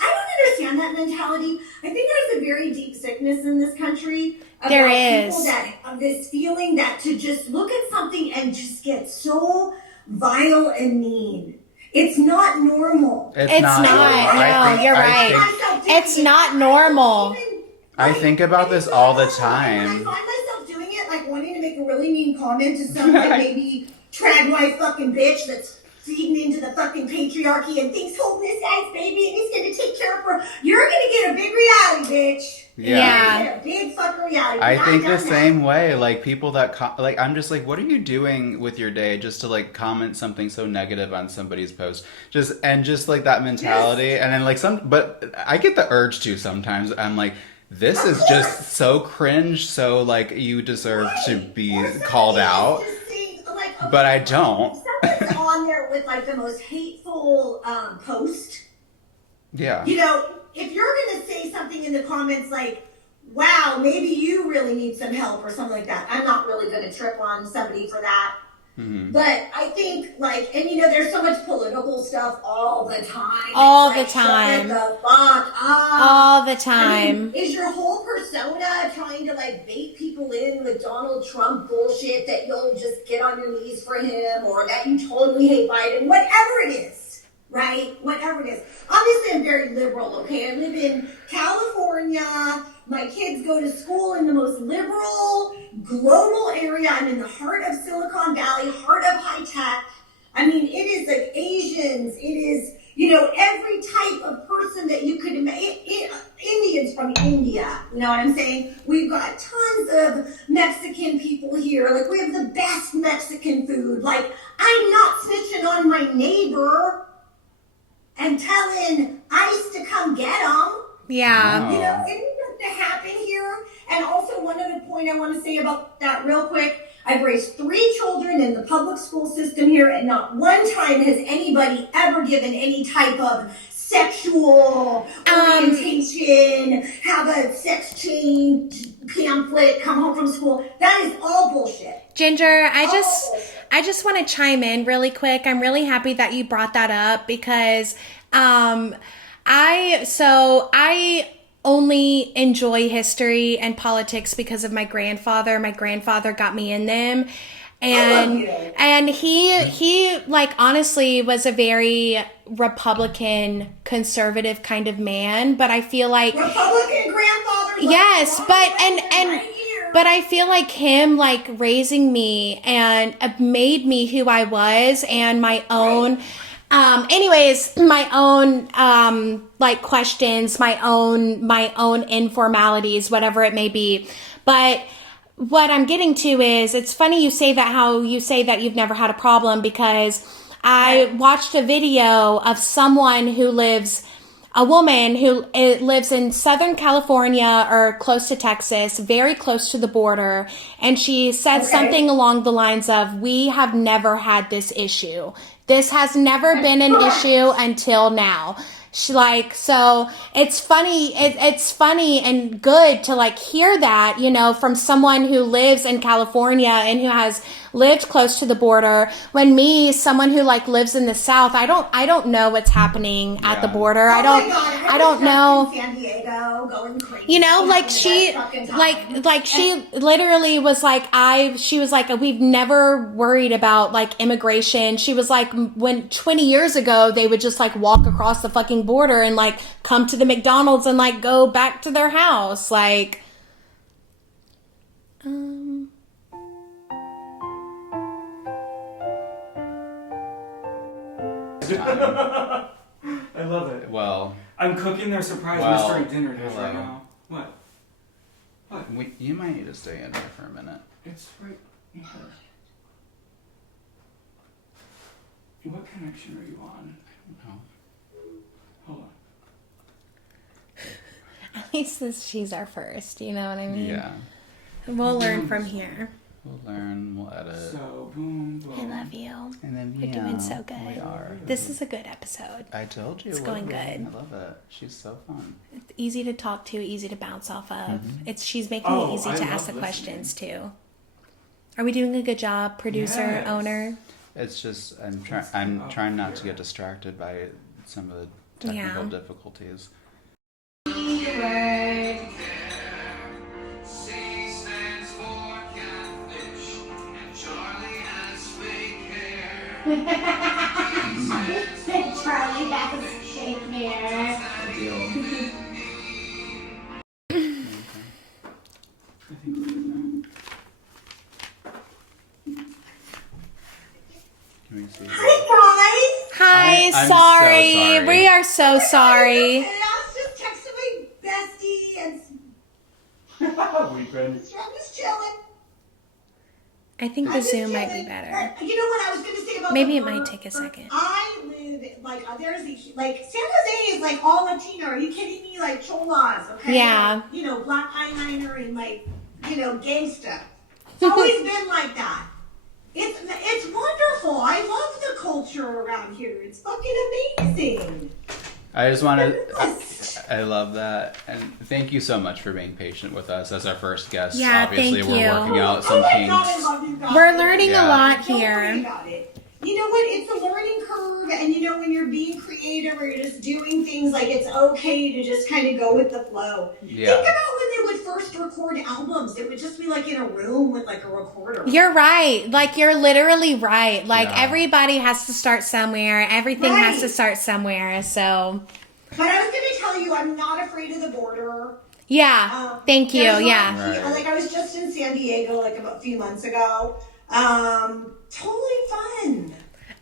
I don't understand that mentality. I think there's a very deep sickness in this country about There is. people that have this feeling that to just look at something and just get so vile and mean. It's not normal. It's not. No, you're right. It's not normal. I think about this all the When time. I find myself doing it, like wanting to make a really mean comment to some like maybe trad wife fucking bitch that's feeding into the fucking patriarchy and thinks holding this guy's baby and he's gonna take care of her. You're gonna get a big reality, bitch. Yeah. You're gonna get a big fucking reality. I I've think the done that. same way. Like people that I'm just like, what are you doing with your day just to like comment something so negative on somebody's post? Just like that mentality, and then like but I get the urge to sometimes. I'm like, this is just so cringe. So like you deserve to be called out, but I don't. Someone's on there with like the most hateful post. Yeah. If you're going to say something in the comments like, wow, maybe you really need some help or something like that, I'm not really going to trip on somebody for that. Mm-hmm. But I think, like, and there's so much political stuff all the time. All It's the like, time. Shut the fuck up. All the I time. mean, is your whole persona trying to, like, bait people in with Donald Trump bullshit that you'll just get on your knees for him or that you totally hate Biden? Whatever it is, right? Whatever it is. Obviously, I'm very liberal, okay? I live in California. My kids go to school in the most liberal, global area. I'm in the heart of Silicon Valley, heart of high tech. I mean, it is like Asians. It is, you know, every type of person that you could imagine. Indians from India, you know what I'm saying? We've got tons of Mexican people here. Like, we have the best Mexican food. Like, I'm not snitching on my neighbor and telling ICE to come get them. Yeah. You know, it needs to happen here. And also, one other point I want to say about that real quick. I've raised 3 children in the public school system here, and not one time has anybody ever given any type of sexual orientation, have a sex change pamphlet, come home from school. That is all bullshit. Ginger, I just want to chime in really quick. I'm really happy that you brought that up because I only enjoy history and politics because of my grandfather. My grandfather got me in them. And he like honestly was a very Republican conservative kind of man, but I feel like Republican grandfather. Yes, but I feel like him like raising me and made me who I was and my own my own like questions, my own informalities, whatever it may be. But what I'm getting to is, it's funny you say that, how you say that you've never had a problem, because I watched a video of a woman who lives in Southern California or close to Texas, very close to the border. And she said something along the lines of, we have never had this issue. This has never been an issue until now. She like, so it's funny. It's funny and good to like hear that, you know, from someone who lives in California and who has lived close to the border. When someone who like lives in the South, I don't know what's happening at the border. I don't know. San Diego, going crazy. You know, like she literally was like, she was like, we've never worried about like immigration. She was like, when 20 years ago, they would just like walk across the fucking border and like come to the McDonald's and like go back to their house. Like, I love it. Well, I'm cooking their surprise mystery dinner dish right now. What? You might need to stay in there for a minute. It's right here. What connection are you on? I don't know. Hold on. at least she's our first, you know what I mean? Yeah. We'll learn from here. We'll learn, we'll edit. So, boom, boom. I love you. And then, We're doing so good. We are. This is a good episode. I told you. It's going good. I love it. She's so fun. It's easy to talk to, easy to bounce off of. Mm-hmm. She's making it easy to ask the questions too. Are we doing a good job, producer, owner? It's just I'm trying not to get distracted by some of the technical difficulties. Charlie has fake hair. Can we see? Hi, I'm sorry. so sorry. We are so sorry. I was just texting my bestie and Weekend. I'm just chilling. I think the I'm just Zoom might be chilling. better. You know what I was going to say about Maybe the it might bird? take a second. I live like there's like San Jose is like all Latino. Are you kidding me? Like cholas, okay? Yeah. Like, you know, black eyeliner and like gangsta. It's always been like that. It's wonderful. I love the culture around here. It's fucking amazing. I just want to. I love that, and thank you so much for being patient with us as our first guest. Yeah, obviously thank we're you. working out some I kinks. love you guys. We're learning a lot Don't worry here. about it. You know what? It's a learning curve, and when you're being creative or you're just doing things, like it's okay to just kind of go with the flow. Yeah. Think about when they would first record albums. It would just be like in a room with like a recorder. You're right. Like, you're literally right. Like, Yeah. everybody has to start somewhere. Everything has to start somewhere. So, But I was going to tell you, I'm not afraid of the border. yeah. Thank you. There's Yeah. not- Right. Like, I was just in San Diego like about a few months ago. Totally fun.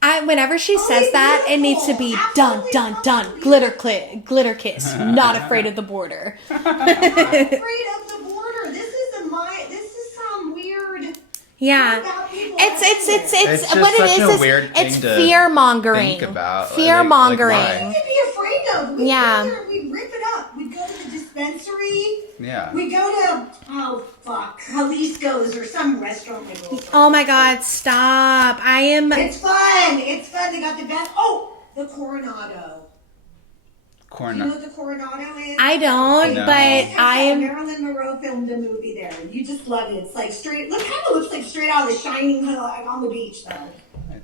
Whenever she says that, it needs to be dun, dun, dun, glitter kiss, not afraid of the border. I'm not afraid of the border. This is some weird. Yeah. It's just what it such is. a weird thing It's to fear mongering. think about. Fear mongering. Like, Nothing to be afraid of. We Yeah. go there, we rip it up. We go to the dispensary. Yeah. We go to Jalisco's or some restaurant. We go to. Oh my God! Stop! It's fun. It's fun. They got the best. Oh, the Coronado. You know what the Coronado is? I don't, No. but I am. Marilyn Monroe filmed a movie there. You just love it. It's like straight. Look, kind of looks like straight out of The Shining, like on the beach though.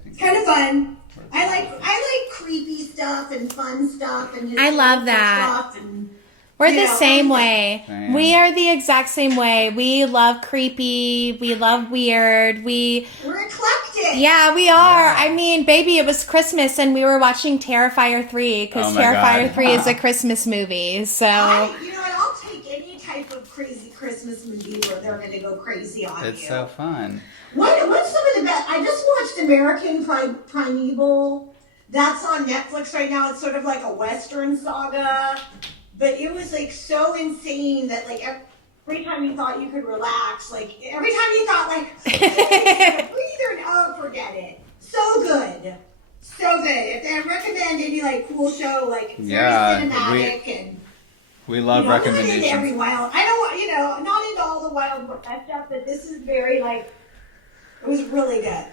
It's kind of fun. I like creepy stuff and fun stuff and just I love that. Stuff and, We're the same way. Same. We are the exact same way. We love creepy. We love weird. we're eclectic. Yeah, we are. I mean, baby, it was Christmas and we were watching Terrifier 3 because Oh my Terrifier God. 3 is a Christmas movie. So You know what? I'll take any type of crazy Christmas movie where they're going to go crazy on It's you. so fun. What's some of the best? I just watched American Primeval. That's on Netflix right now. It's sort of like a Western saga. But it was like so insane that like every time you thought you could relax, like every time you thought like breather, oh forget it. So good. So good. If I recommend any like cool show, like it's very cinematic and we love I'm not into recommendations. every wild. I don't not into all the Wild West stuff, but this is very like it was really good.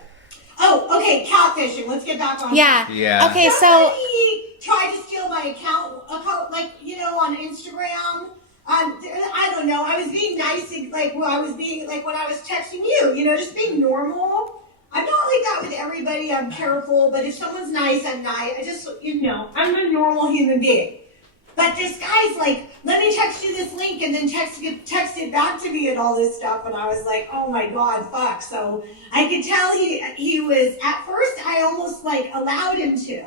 Oh, okay, catfishing. Let's get back on. yeah. Yeah. Okay, so Somebody tried to steal my account, like on Instagram. I don't know. I was being nice, like when I was texting you. Just being normal. I'm not like that with everybody. I'm careful, but if someone's nice, I'm nice. I just, I'm a normal human being. But this guy's like, let me text you this link, and then text it back to me and all this stuff. And I was like, oh my God, fuck. So I could tell he was, at first I almost like allowed him to.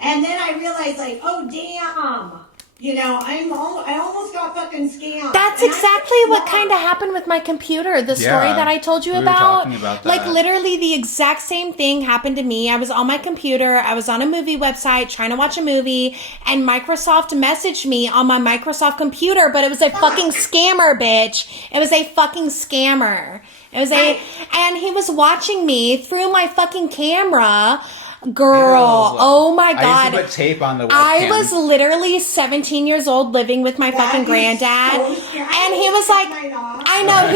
And then I realized like, oh damn. I almost got fucking scammed. that's And exactly what kind of happened with my computer. The story Yeah, that I told you we were about. talking about Like that. literally the exact same thing happened to me. I was on my computer. I was on a movie website trying to watch a movie, and Microsoft messaged me on my Microsoft computer, but it was a fucking scammer, bitch. It was a fucking scammer. And he was watching me through my fucking camera. Girl, Ew. oh my I God. used to put tape on the webcam. I was literally 17 years old living with my fucking granddad. And he was like, I know,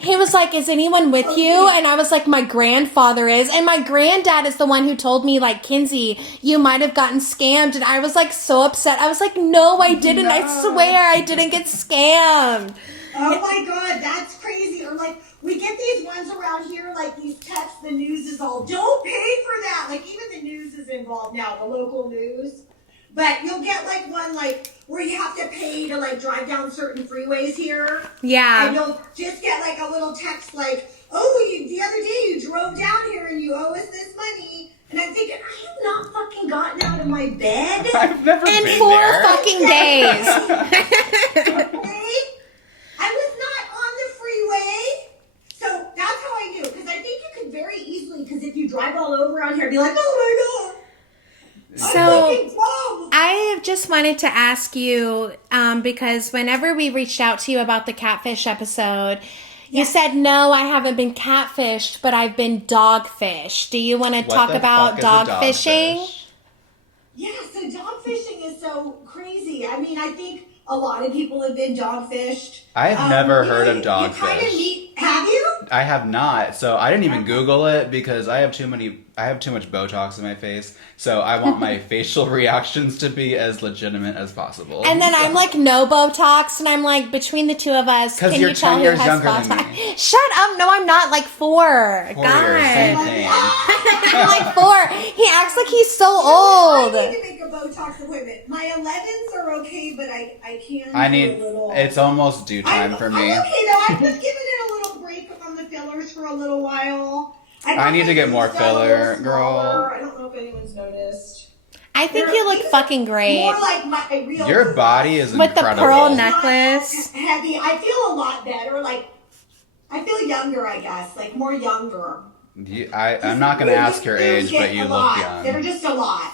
he was like, is anyone with you? And I was like, my grandfather is. And my granddad is the one who told me, like, Kinsey, you might have gotten scammed. And I was like so upset. I was like, no, I didn't. I swear I didn't get scammed. Oh my God, that's crazy. Or like, we get these ones around here, like these texts, the news is all, don't pay for that. Like even the news is involved now, the local news. But you'll get like one like where you have to pay to like drive down certain freeways here. Yeah. And you'll just get like a little text like, oh, the other day you drove down here and you owe us this money. And I'm thinking, I have not fucking gotten out of my bed. I've never In been 4 there. fucking days. Okay? I was not on the freeway. So that's how I knew. Because I think you could very easily, because if you drive all over out here, be like, oh my God. So I'm fucking wrong. I just wanted to ask you, because whenever we reached out to you about the catfish episode, you said, no, I haven't been catfished, but I've been dogfished. Do you want to talk about dogfishing? Yeah, so dog fishing is so crazy. I mean, I think a lot of people have been dogfished. I've never heard of You kind of dogfish. have you? I have not. So I didn't even Google it because I have too much Botox in my face. So I want my facial reactions to be as legitimate as possible. And then I'm like, no Botox, and I'm like, between the two of us, 'Cause can you're you tell 10 who years has younger than Botox? me. Shut up! No, I'm not. Like 4. 4 years, same God, thing. I'm like 4. He acts like he's so old. I need to make a Botox appointment. My 11s are okay, but I can I do need. a little. It's almost due time for me. I'm okay though. I'm just giving it a little break from the fillers for a little while. I need to get more filler, girl. I don't know if anyone's noticed. I think you look fucking great. More like my real. Your body is With the incredible. pearl It's not necklace. heavy. I feel a lot better. Like I feel younger. I guess like more younger. I'm not going to ask your age, but you look young. They're just a lot.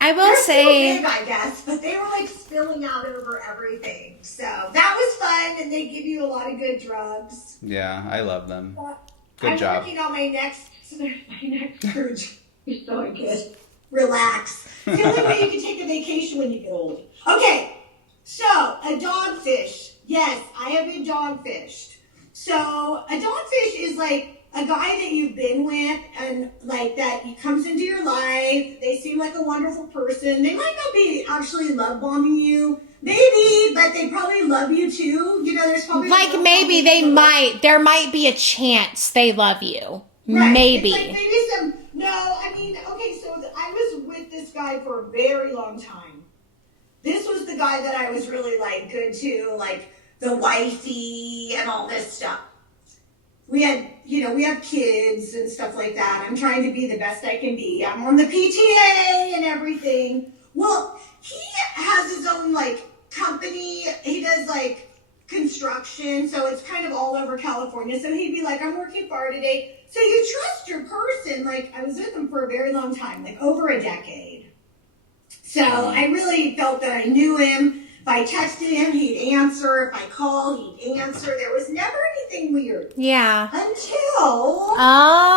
I will They're say, still big, I guess, but they were like spilling out over everything. So that was fun, and they give you a lot of good drugs. Yeah, I love them. Good I'm job. working on my next surgery. You're so good. Relax. It's the only way you can take a vacation when you get old. Okay, so a dogfish. Yes, I have been dogfished. So a dogfish is like a guy that you've been with and like that comes into your life. They seem like a wonderful person. They might not be actually love bombing you. Maybe, but they probably love you too. You know, there's probably like, maybe there might be a chance they love you. Right. Maybe. It's like maybe some, no, I mean, okay, so I was with this guy for a very long time. This was the guy that I was really like good to, like the wifey and all this stuff. We have kids and stuff like that. I'm trying to be the best I can be. I'm on the PTA and everything. Well, he has his own like company. He does like construction, so it's kind of all over California. So he'd be like, I'm working far today. So you trust your person. Like, I was with him for a very long time, like over a decade. So I really felt that I knew him. If I texted him, he'd answer. If I called, he'd answer. There was never anything weird. Yeah. Until...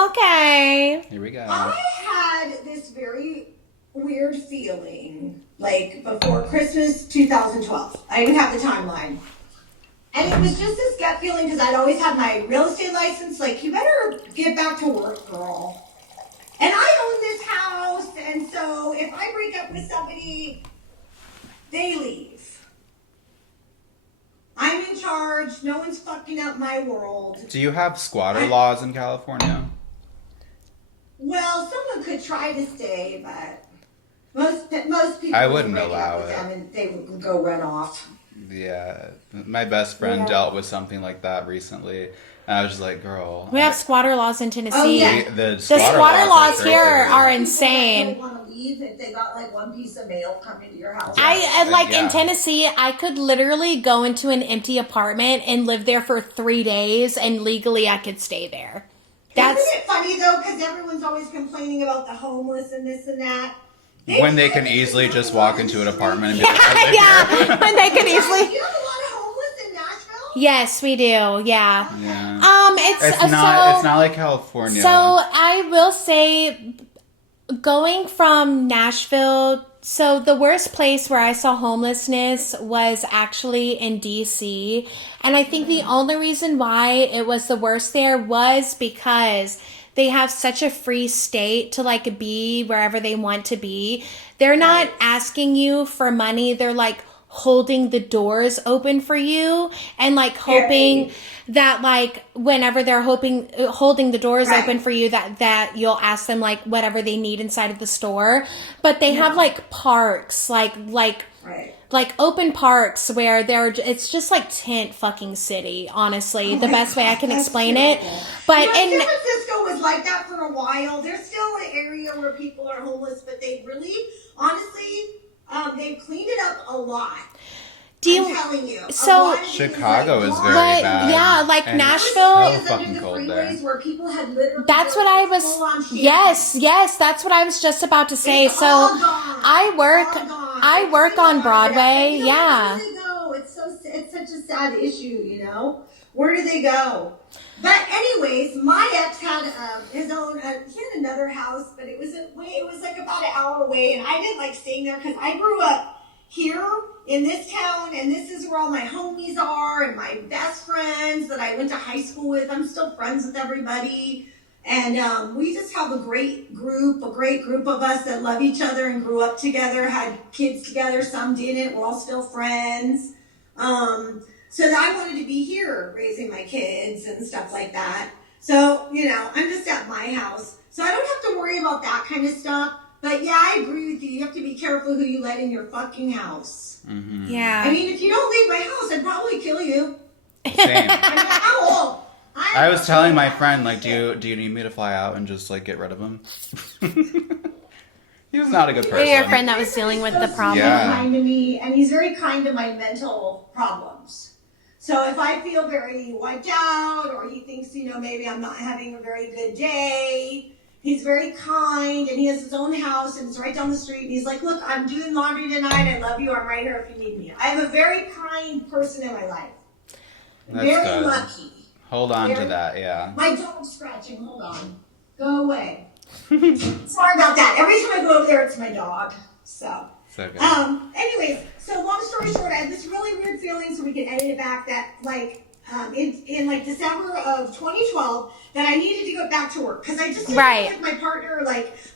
Okay. Here we go. I had this very weird feeling, like, before Christmas 2012. I even have the timeline. And it was just this gut feeling, because I'd always had my real estate license, like, you better get back to work, girl. And I own this house, and so if I break up with somebody, they leave. I'm in charge. No one's fucking up my world. Do you have squatter laws in California? Well, someone could try to stay, but most people I wouldn't break up allow with it. them and they would go run off. Yeah, my best friend dealt with something like that recently, and I was just like, "Girl, We have squatter laws in Tennessee. Oh, yeah. the squatter laws are here crazy. are They insane. don't want to leave if they got like one piece of mail coming to your house. I like Yeah. in Tennessee, I could literally go into an empty apartment and live there for 3 days, and legally I could stay there. That's Isn't it funny though? Because everyone's always complaining about the homeless and this and that. When they can easily just walk into an apartment and be like, I live here. yeah, and they could easily. Do you have a lot of homeless in Nashville? Yes, we do. Yeah. Yeah. It's not like California. So I will say, going from Nashville, so the worst place where I saw homelessness was actually in DC. And I think the only reason why it was the worst there was because they have such a free state to like be wherever they want to be. They're not asking you for money. They're like holding the doors open for you and like hoping that like whenever they're holding the doors open for you that you'll ask them like whatever they need inside of the store. But they have like parks, like open parks where it's just like tent fucking city, honestly. The best way I can explain it. But San Francisco was like that for a while. There's still an area where people are homeless, but they really, honestly, they've cleaned it up a lot. I'm telling you. So Chicago is very but bad. yeah, like And Nashville. it's so fucking cold there. Where people had literally That's what I was. Yes, that's what I was just about to say. It's So all gone. I work It's on gone. Broadway. Where Yeah. do they go? It's such a sad issue, you know. Where do they go? But anyways, my ex had his own. He had another house, but it was like about an hour away, and I didn't like staying there because I grew up here in this town, and this is where all my homies are and my best friends that I went to high school with. I'm still friends with everybody, and we just have a great group of us that love each other and grew up together, had kids together. Some didn't. We're all still friends. So I wanted to be here raising my kids and stuff like that. So, you know, I'm just at my house. So I don't have to worry about that kind of stuff. But yeah, I agree with you. You have to be careful who you let in your fucking house. Mm-hmm. Yeah. I mean, if you don't leave my house, I'd probably kill you. Same. I'm old. I was telling my friend, like, do you need me to fly out and just like get rid of him? He was not a good person. Your friend that was dealing with the problem. Yeah. Kind to me, and he's very kind to my mental problems. So if I feel very wiped out, or he thinks, maybe I'm not having a very good day, he's very kind, and he has his own house, and it's right down the street. And he's like, look, I'm doing laundry tonight. I love you. I'm right here if you need me. I have a very kind person in my life. That's very good. lucky. Hold on to that, yeah. My dog's scratching. Hold on. Go away. Sorry about that. Every time I go over there, it's my dog. So. So good. Anyways, so long story short, I had this really weird feeling, so we can edit it back, that in like December of 2012, that I needed to go back to work, because I just didn't feel like my partner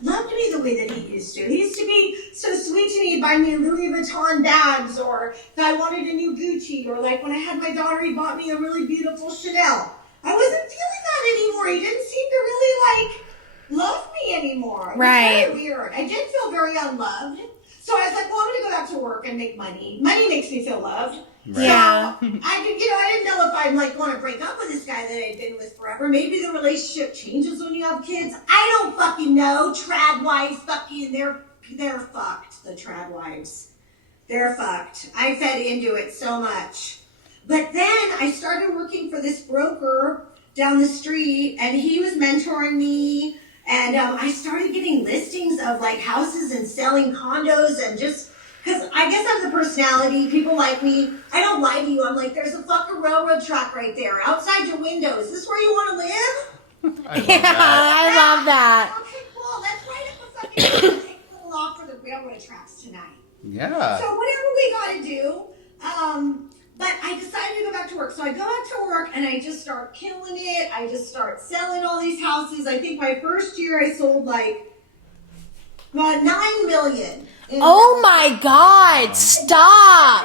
loved me the way that he used to. He used to be so sweet to me. He'd buy me Louis Vuitton bags, or if I wanted a new Gucci, or like when I had my daughter, he bought me a really beautiful Chanel. I wasn't feeling that anymore. He didn't seem to really love me anymore. It was very weird. I did feel very unloved. So I was like, well, I'm going to go back to work and make money. Money makes me feel loved. Right. Yeah. So I didn't know if I'd want to break up with this guy that I'd been with forever. Maybe the relationship changes when you have kids. I don't fucking know. Trad wives, they're fucked. The trad wives, they're fucked. I fed into it so much. But then I started working for this broker down the street, and he was mentoring me. And I started getting listings of houses and selling condos, and just because I guess I have the personality, people like me. I don't lie to you. I'm like, there's a fucking railroad track right there outside your window. Is this where you want to live? I love that. Okay, cool. Let's write up a fucking take a little off for the railroad tracks tonight. Yeah. So whatever we got to do. But I decided to go back to work. So I go back to work, and I just start killing it. I just start selling all these houses. I think my first year I sold $9 million. Oh my God, stop.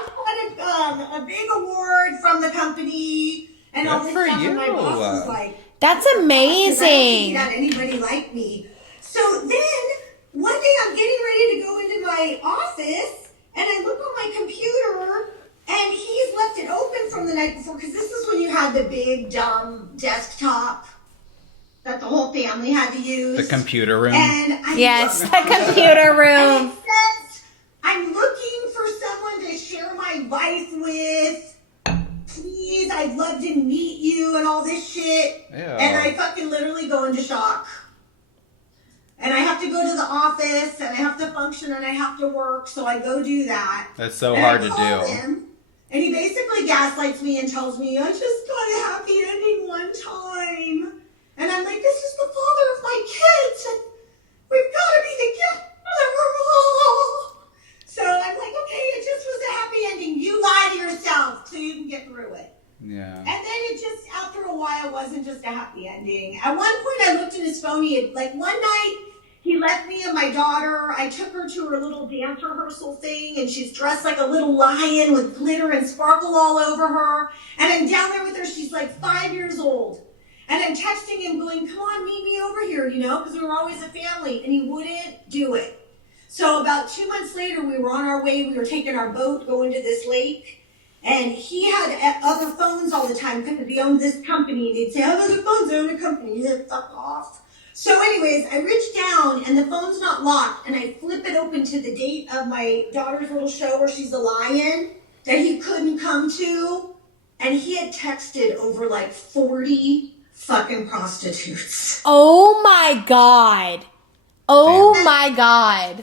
I won a big award from the company, and all this Good for stuff. And my you. boss was like, That's I don't think amazing. he had anybody like me. So then one day I'm getting ready to go into my office, and I look on my computer, and he's left it open from the night before, because this is when you had the big, dumb desktop that the whole family had to use. The computer room. And Yes, the computer And room. it says, I'm looking for someone to share my life with. Please, I'd love to meet you, and all this shit. Ew. And I fucking literally go into shock. And I have to go to the office, and I have to function, and I have to work, so I go do that. That's so And hard I to call do. him, and he basically gaslights me and tells me, I just got a happy ending one time. And I'm like, this is the father of my kids, and we've got to be together. So I'm like, okay, it just was a happy ending. You lie to yourself so you can get through it. Yeah. And then it just, after a while, wasn't just a happy ending. At one point, I looked at his phone. He had, one night, he left me and my daughter. I took her to her little dance rehearsal thing, and she's dressed like a little lion with glitter and sparkle all over her. And I'm down there with her. She's 5 years old. And I'm texting him going, come on, meet me over here, because we were always a family. And he wouldn't do it. So about 2 months later, we were on our way. We were taking our boat going to this lake. And he had other phones all the time because he owned this company. And he'd say, I have other phones, I own a company. He'd say, fuck off. So anyways, I reach down, and the phone's not locked. And I flip it open to the date of my daughter's little show where she's a lion that he couldn't come to. And he had texted over 40 fucking prostitutes. Oh my God. Oh my God.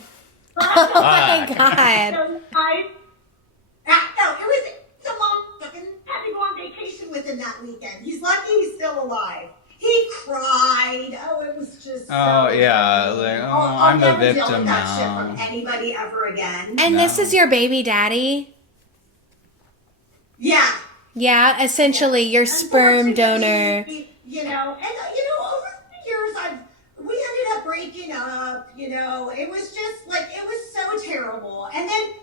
Oh my God. So it was the mom fucking had to go on vacation with him that weekend. He's lucky he's still alive. He cried. Oh, it was just Oh, yeah. I'm the victim I'll never deal with that shit now. from anybody ever again. And this No. is your baby daddy? Yeah. Yeah, essentially your sperm donor. Unfortunately, over the years, we ended up breaking up. It was just it was so terrible. And then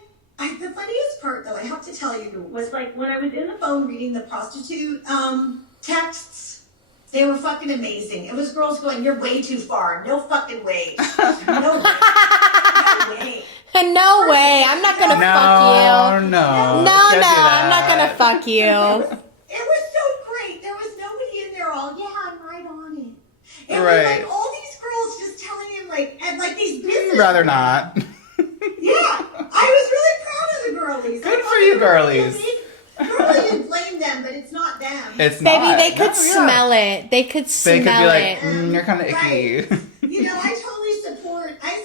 the funniest part, though, I have to tell you, was when I was in the phone reading the prostitute texts. They were fucking amazing. It was girls going, "You're way too far. No fucking way. No way. No way." No way. I'm not gonna fuck you. No. No, Can't do I'm not that. gonna fuck you. It was so great. There was nobody in there all, yeah, I'm right on it. It Right. was all these girls just telling him and these business. Rather not. Yeah. I was really proud of the girlies. Good for you, girlies. Girlie had blamed judging them, but it's not them. It's Baby, not. they could No, yeah. smell it. They could They smell could be like, it. you're kind of icky. Right. You know, I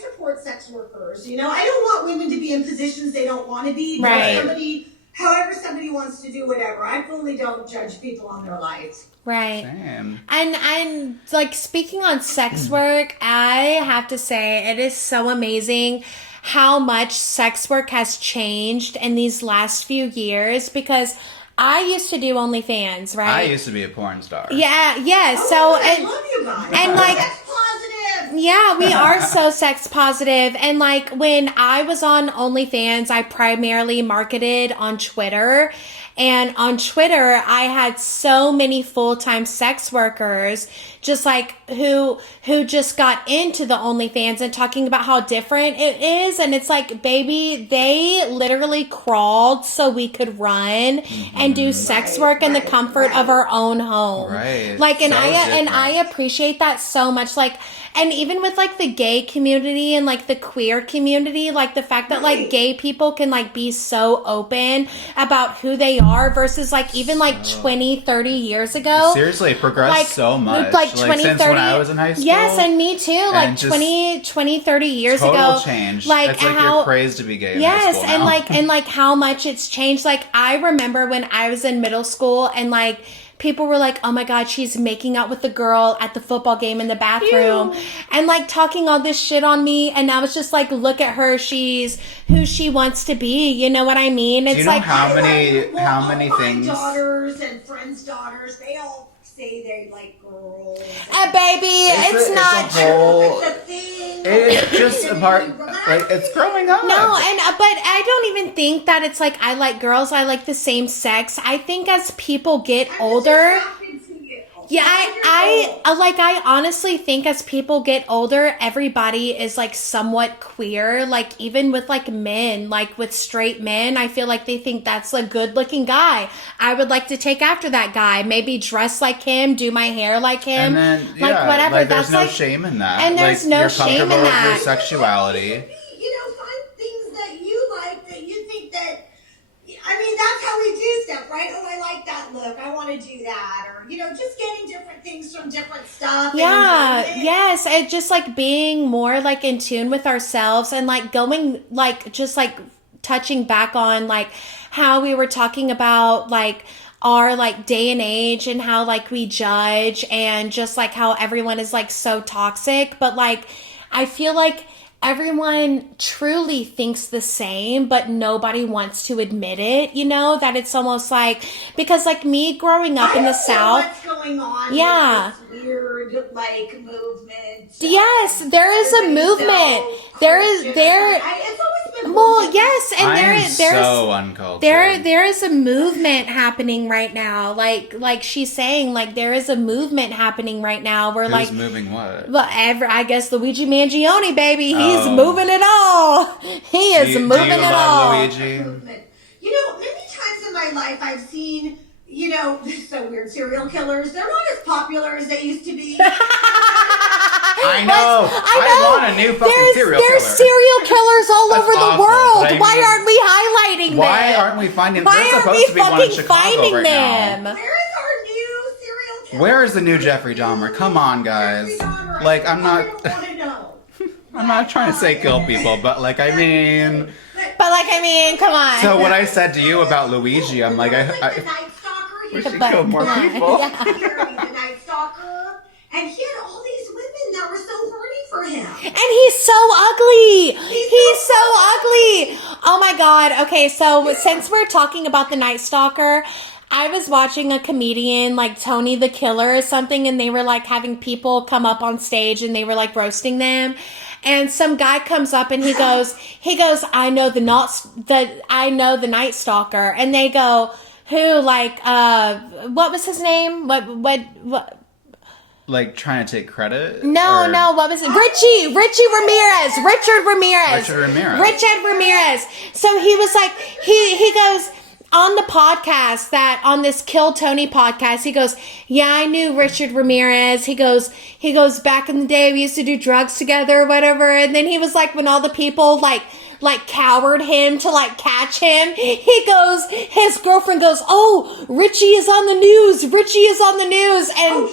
support sex workers. You know, I don't want women to be in positions they don't want to be. Right. However somebody wants to do whatever. I fully don't judge people on their lives. Right. Same. And like speaking on sex work, I have to say it is so amazing how much sex work has changed in these last few years, because I used to do OnlyFans, right? I used to be a porn star. Yeah. I love you guys. and like Sex positive. yeah, we are so sex positive. And like when I was on OnlyFans, I primarily marketed on Twitter. And on Twitter, I had so many full-time sex workers just like who just got into the OnlyFans and talking about how different it is. And it's like, baby, they literally crawled so we could run and do sex work in the comfort of our own home. Right. Like, and So I different. appreciate that so much. Like, and even with like the gay community and like the queer community, like the fact that like gay people can like be so open about who they are versus like even like 20, 30 years ago. Seriously, it progressed Like, so much. like 20, since 30 when I was in high school. Yes, and me too. Like And just 20, 30 years total ago. change. Like it's like how, you're crazed to be gay in high yes, school and now. like how much it's changed. Like I remember when I was in middle school and like people were like, oh my God, she's making out with the girl at the football game in the bathroom. And like talking all this shit on me. And I was just like, look at her. She's who she wants to be. You know what I mean? It's Do you know like, how many All things? my daughters and friends' daughters, they all say they like girls. baby, it's not a whole. It's a thing. It's just a part. Like it's growing up. No, and but I don't even think that it's like I like girls. I like the same sex. I think as people get older, yeah, I honestly think as people get older, everybody is like somewhat queer. Like even with like men, like with straight men, I feel like they think that's a good looking guy. I would like to take after that guy. Maybe dress like him, do my hair like him, And then, like yeah, whatever. like, that's there's no like shame in that. and there's like, no you're shame in comfortable with that. your sexuality. You know, find things that you like that you think that. I mean, that's how we do stuff, right? Oh, I like that look. I want to do that, or you know, just getting different things from different stuff. Yeah, and yes. It's just like being more like in tune with ourselves and like going like just like touching back on like how we were talking about like our like day and age and how like we judge and just like how everyone is like so toxic. But like I feel like everyone truly thinks the same, but nobody wants to admit it, you know, that it's almost like, because like me growing up in the South. What's going on? Yeah. With this weird like movement. Yes, there is a movement. It's always been Well, bullshit. yes, and I am there's so uncultured. there is a movement happening right now. Like she's saying, like there is a movement happening right now where Who's like moving what? whatever. I guess Luigi Mangione, baby, he's Oh. moving it all. He is do moving you it love all. Luigi? Movement. You know, many times in my life I've seen, you know, this is so weird, serial killers. They're not as popular as they used to be. I know. I want a new fucking serial killer. There's serial killers all That's over the awful, world. but I Why mean, aren't we highlighting them? Why aren't we finding? Why There's aren't supposed we to be one in fucking Chicago finding right them? now. Where is our new serial killer? Where is the new Jeffrey Dahmer? Come on, guys. Jeffrey Dahmer, Like I I'm not. don't want to know. I'm not trying to say kill people, but like I mean. But like, I mean, come on. So what I said to you about Luigi, I'm like the I Night Stalker. He wish was he But- killed more yeah, people. yeah. the Night Stalker, and he had all these women that were so horny for him. And he's so ugly. He's so ugly. Oh my God. Okay, so since we're talking about the Night Stalker, I was watching a comedian like Tony the Killer or something, and they were like having people come up on stage and they were like roasting them. And some guy comes up and he goes, I know the Night Stalker. And they go, who, like, what was his name? What? Like trying to take credit? No, Or- what was it? Richard Ramirez. So he was like, he goes on the podcast on this Kill Tony podcast, he goes, yeah, I knew Richard Ramirez. He goes, back in the day, we used to do drugs together or whatever. And then he was like, when all the people like like cowered him to like catch him. His girlfriend goes, "Oh, Richie is on the news. Richie is on the news." And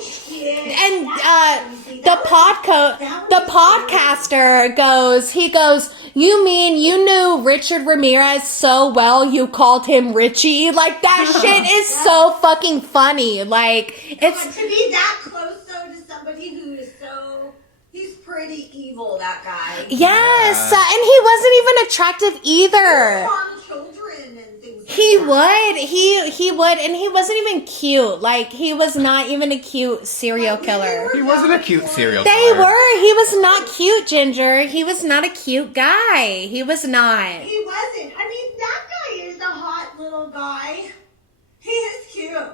the podcaster goes, "You mean you knew Richard Ramirez so well you called him Richie?" Like, that shit is so fucking funny. Like, it's... To be that close, though, to somebody who is he's pretty evil, that guy. Yes, and he wasn't even attractive either. Harm children and things like He that. would. He would, and he wasn't even cute. Like, he was not even a cute serial killer. He wasn't a cute serial They killer. were. He was not cute, Ginger. He was not a cute guy. He was not. He wasn't. I mean, that guy is a hot little guy. He is cute.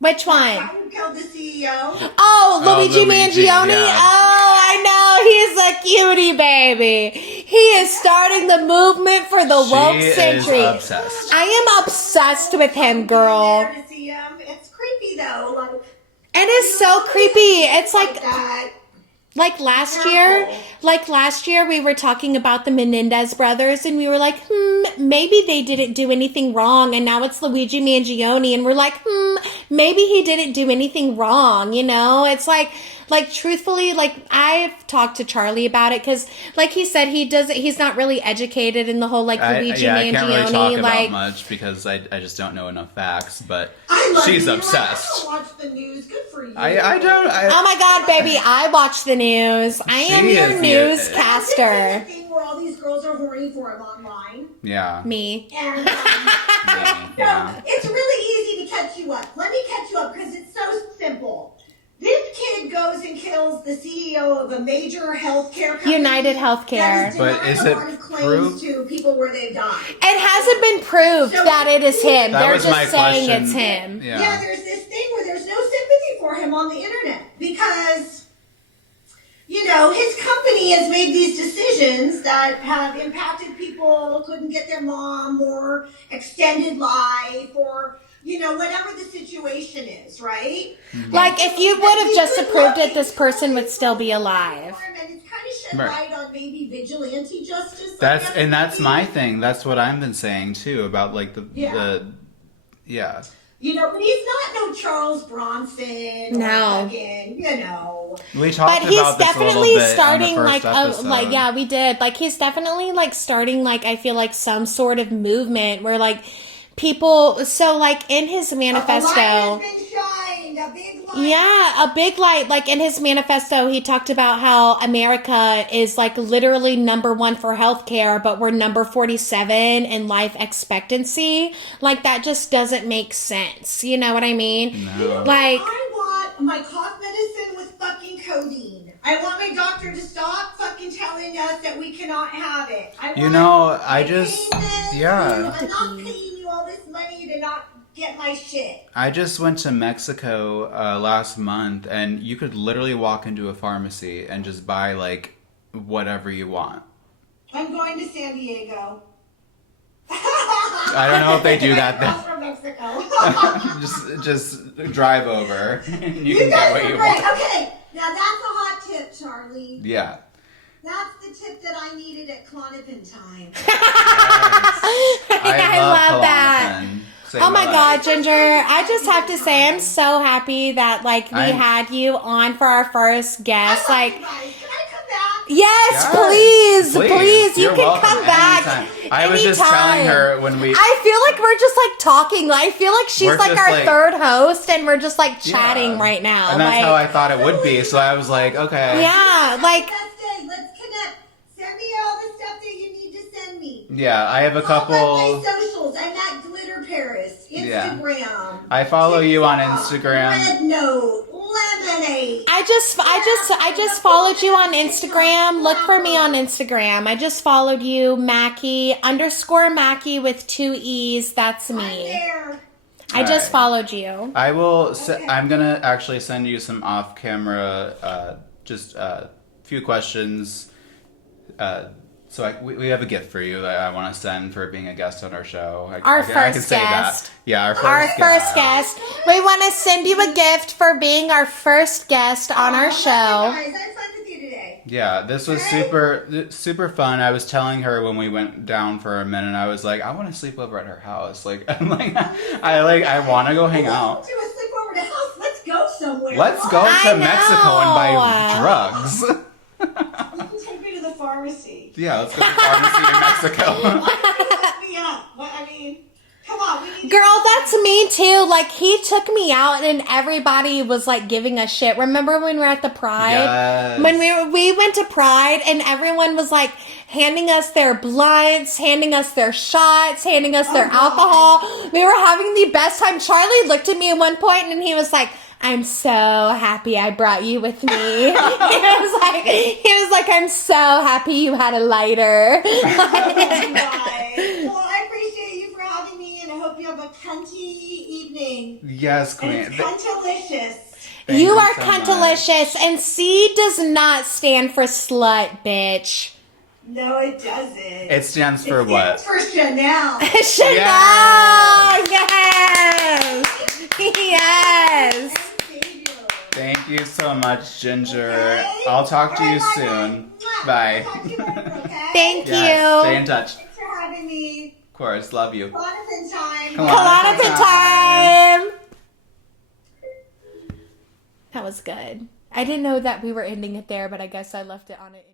Which one? The guy who killed the CEO. Oh, Luigi Luigi, Mangione? yeah. Oh, I know. He's a cutie baby. He is starting the movement for the woke She century. is obsessed. I am obsessed with him, girl. There to see him. It's creepy, though. Like, It is so creepy. It's like that. last year we were talking about the Menendez brothers and we were like, maybe they didn't do anything wrong, and now it's Luigi Mangione and we're like, maybe he didn't do anything wrong, you know? It's like truthfully, like, I've talked to Charlie about it because, like he said, he's not really educated in the whole, like, Luigi Mangione. I can't really talk like, about much because I just don't know enough facts, but I love she's you. obsessed. I don't watch the news. Good for you. I don't. oh my God, baby, I watch the news. I am She your is the- newscaster. There's a thing where all these girls are horny for him online. Yeah. Me. And Yeah. so it's really easy to catch you up. Let me catch you up because it's so simple. This kid goes and kills the CEO of a major healthcare company. United Healthcare. But is a it lot of claims proved? to people where they've died. It hasn't been proved So- that it is him. That They're was just my saying question. it's him. Yeah, there's this thing where there's no sympathy for him on the internet because, you know, his company has made these decisions that have impacted people, couldn't get their mom or extended life or, you know, whatever the situation is, right? Like, if you would have just approved it, this person would still be alive. And it's kind of shed Right. light on maybe vigilante justice. That's my thing. That's what I've been saying too about like the Yeah. You know, but he's not no Charles Bronson. No. Or fucking, you know. We talked But he's about this a little definitely bit starting on the like first a episode. like yeah, we did. Like, he's definitely like starting like, I feel like, some sort of movement where like people, so like in his manifesto, A light has been shined, a big light. yeah, a big light. Like, in his manifesto, he talked about how America is like literally #1 for healthcare, but we're number 47 in life expectancy. Like, that just doesn't make sense. You know what I mean? No. Like, I want my cough medicine with fucking codeine. I want my doctor to stop fucking telling us that we cannot have it. You know, I my just pain meds, yeah. I'm not paying you all this money to not get my shit. I just went to Mexico last month, and you could literally walk into a pharmacy and just buy like whatever you want. I'm going to San Diego. I don't know if they do that I'm then. from Mexico. just drive over. And you You can get guys what are you great. want. Okay, now that's a hot tip, Charlie. Yeah. That's the tip that I needed at KLONOPIN time. I love that. Klonopin. Say Oh my what? God, Ginger, I just have to say I'm so happy that like we had you on for our first guest. I Like, love you guys. Can I come back? yes, please, you You're can welcome come back. anytime. I was just telling anytime. her when we I feel like we're just like talking. I feel like she's We're like just, our like- third host, and we're just like chatting Yeah. right now. And that's like, how I thought it would be. So I was like, okay. yeah, like Best day. Let's connect. Send me all the stuff that you need to send me. Yeah, I have a All couple. my socials. I'm at GlitterParis. Yeah. Instagram. I follow you on TikTok, Instagram. Red Note. Lemonade. I just followed you on Instagram. Look for me on Instagram. I just followed you, Mackie_Mackie with 2 E's. That's I'm me. there. I just Alright. followed you. I will. Okay. I'm gonna actually send you some off-camera, just a few questions. So we have a gift for you that I want to send for being a guest on our show. I can first say guest. that. Yeah, our First guest. We want to send you a gift for being our first guest on our show. Guys, I had fun with you today. Yeah, this was super fun. I was telling her when we went down for a minute, I was like, I want to sleep over at her house. Like, I'm like, I want to go hang out. Do a sleepover at the house. Let's go somewhere. Let's go to Mexico and buy drugs. You can take me to the pharmacy. Yeah, let's go to the pharmacy in Mexico. Pick me up. I mean, come on. We need to Girl, that's me too. Like, he took me out and everybody was like giving us shit. Remember when we were at the Pride? Yes. When we went to Pride and everyone was like handing us their blunts, handing us their shots, handing us their alcohol. We were having the best time. Charlie looked at me at one point and he was like, I'm so happy I brought you with me. He was like, I'm so happy you had a lighter. Well, I appreciate you for having me, and I hope you have a cunty evening. Yes, And Queen. it's cuntalicious. You are so much. cuntalicious, and C does not stand for slut, bitch. No, it doesn't. It stands for It what? stands for Chanel. Chanel! Yes! Yes! Thank you so much, Ginger. Okay. I'll talk to All you right, soon. Mwah. Bye. Talk to you later, okay? Thank Yes, stay you. in touch. Thanks for having me. Of course, love you. Klonopin time. Klonopin time! That was good. I didn't know that we were ending it there, but I guess I left it on it.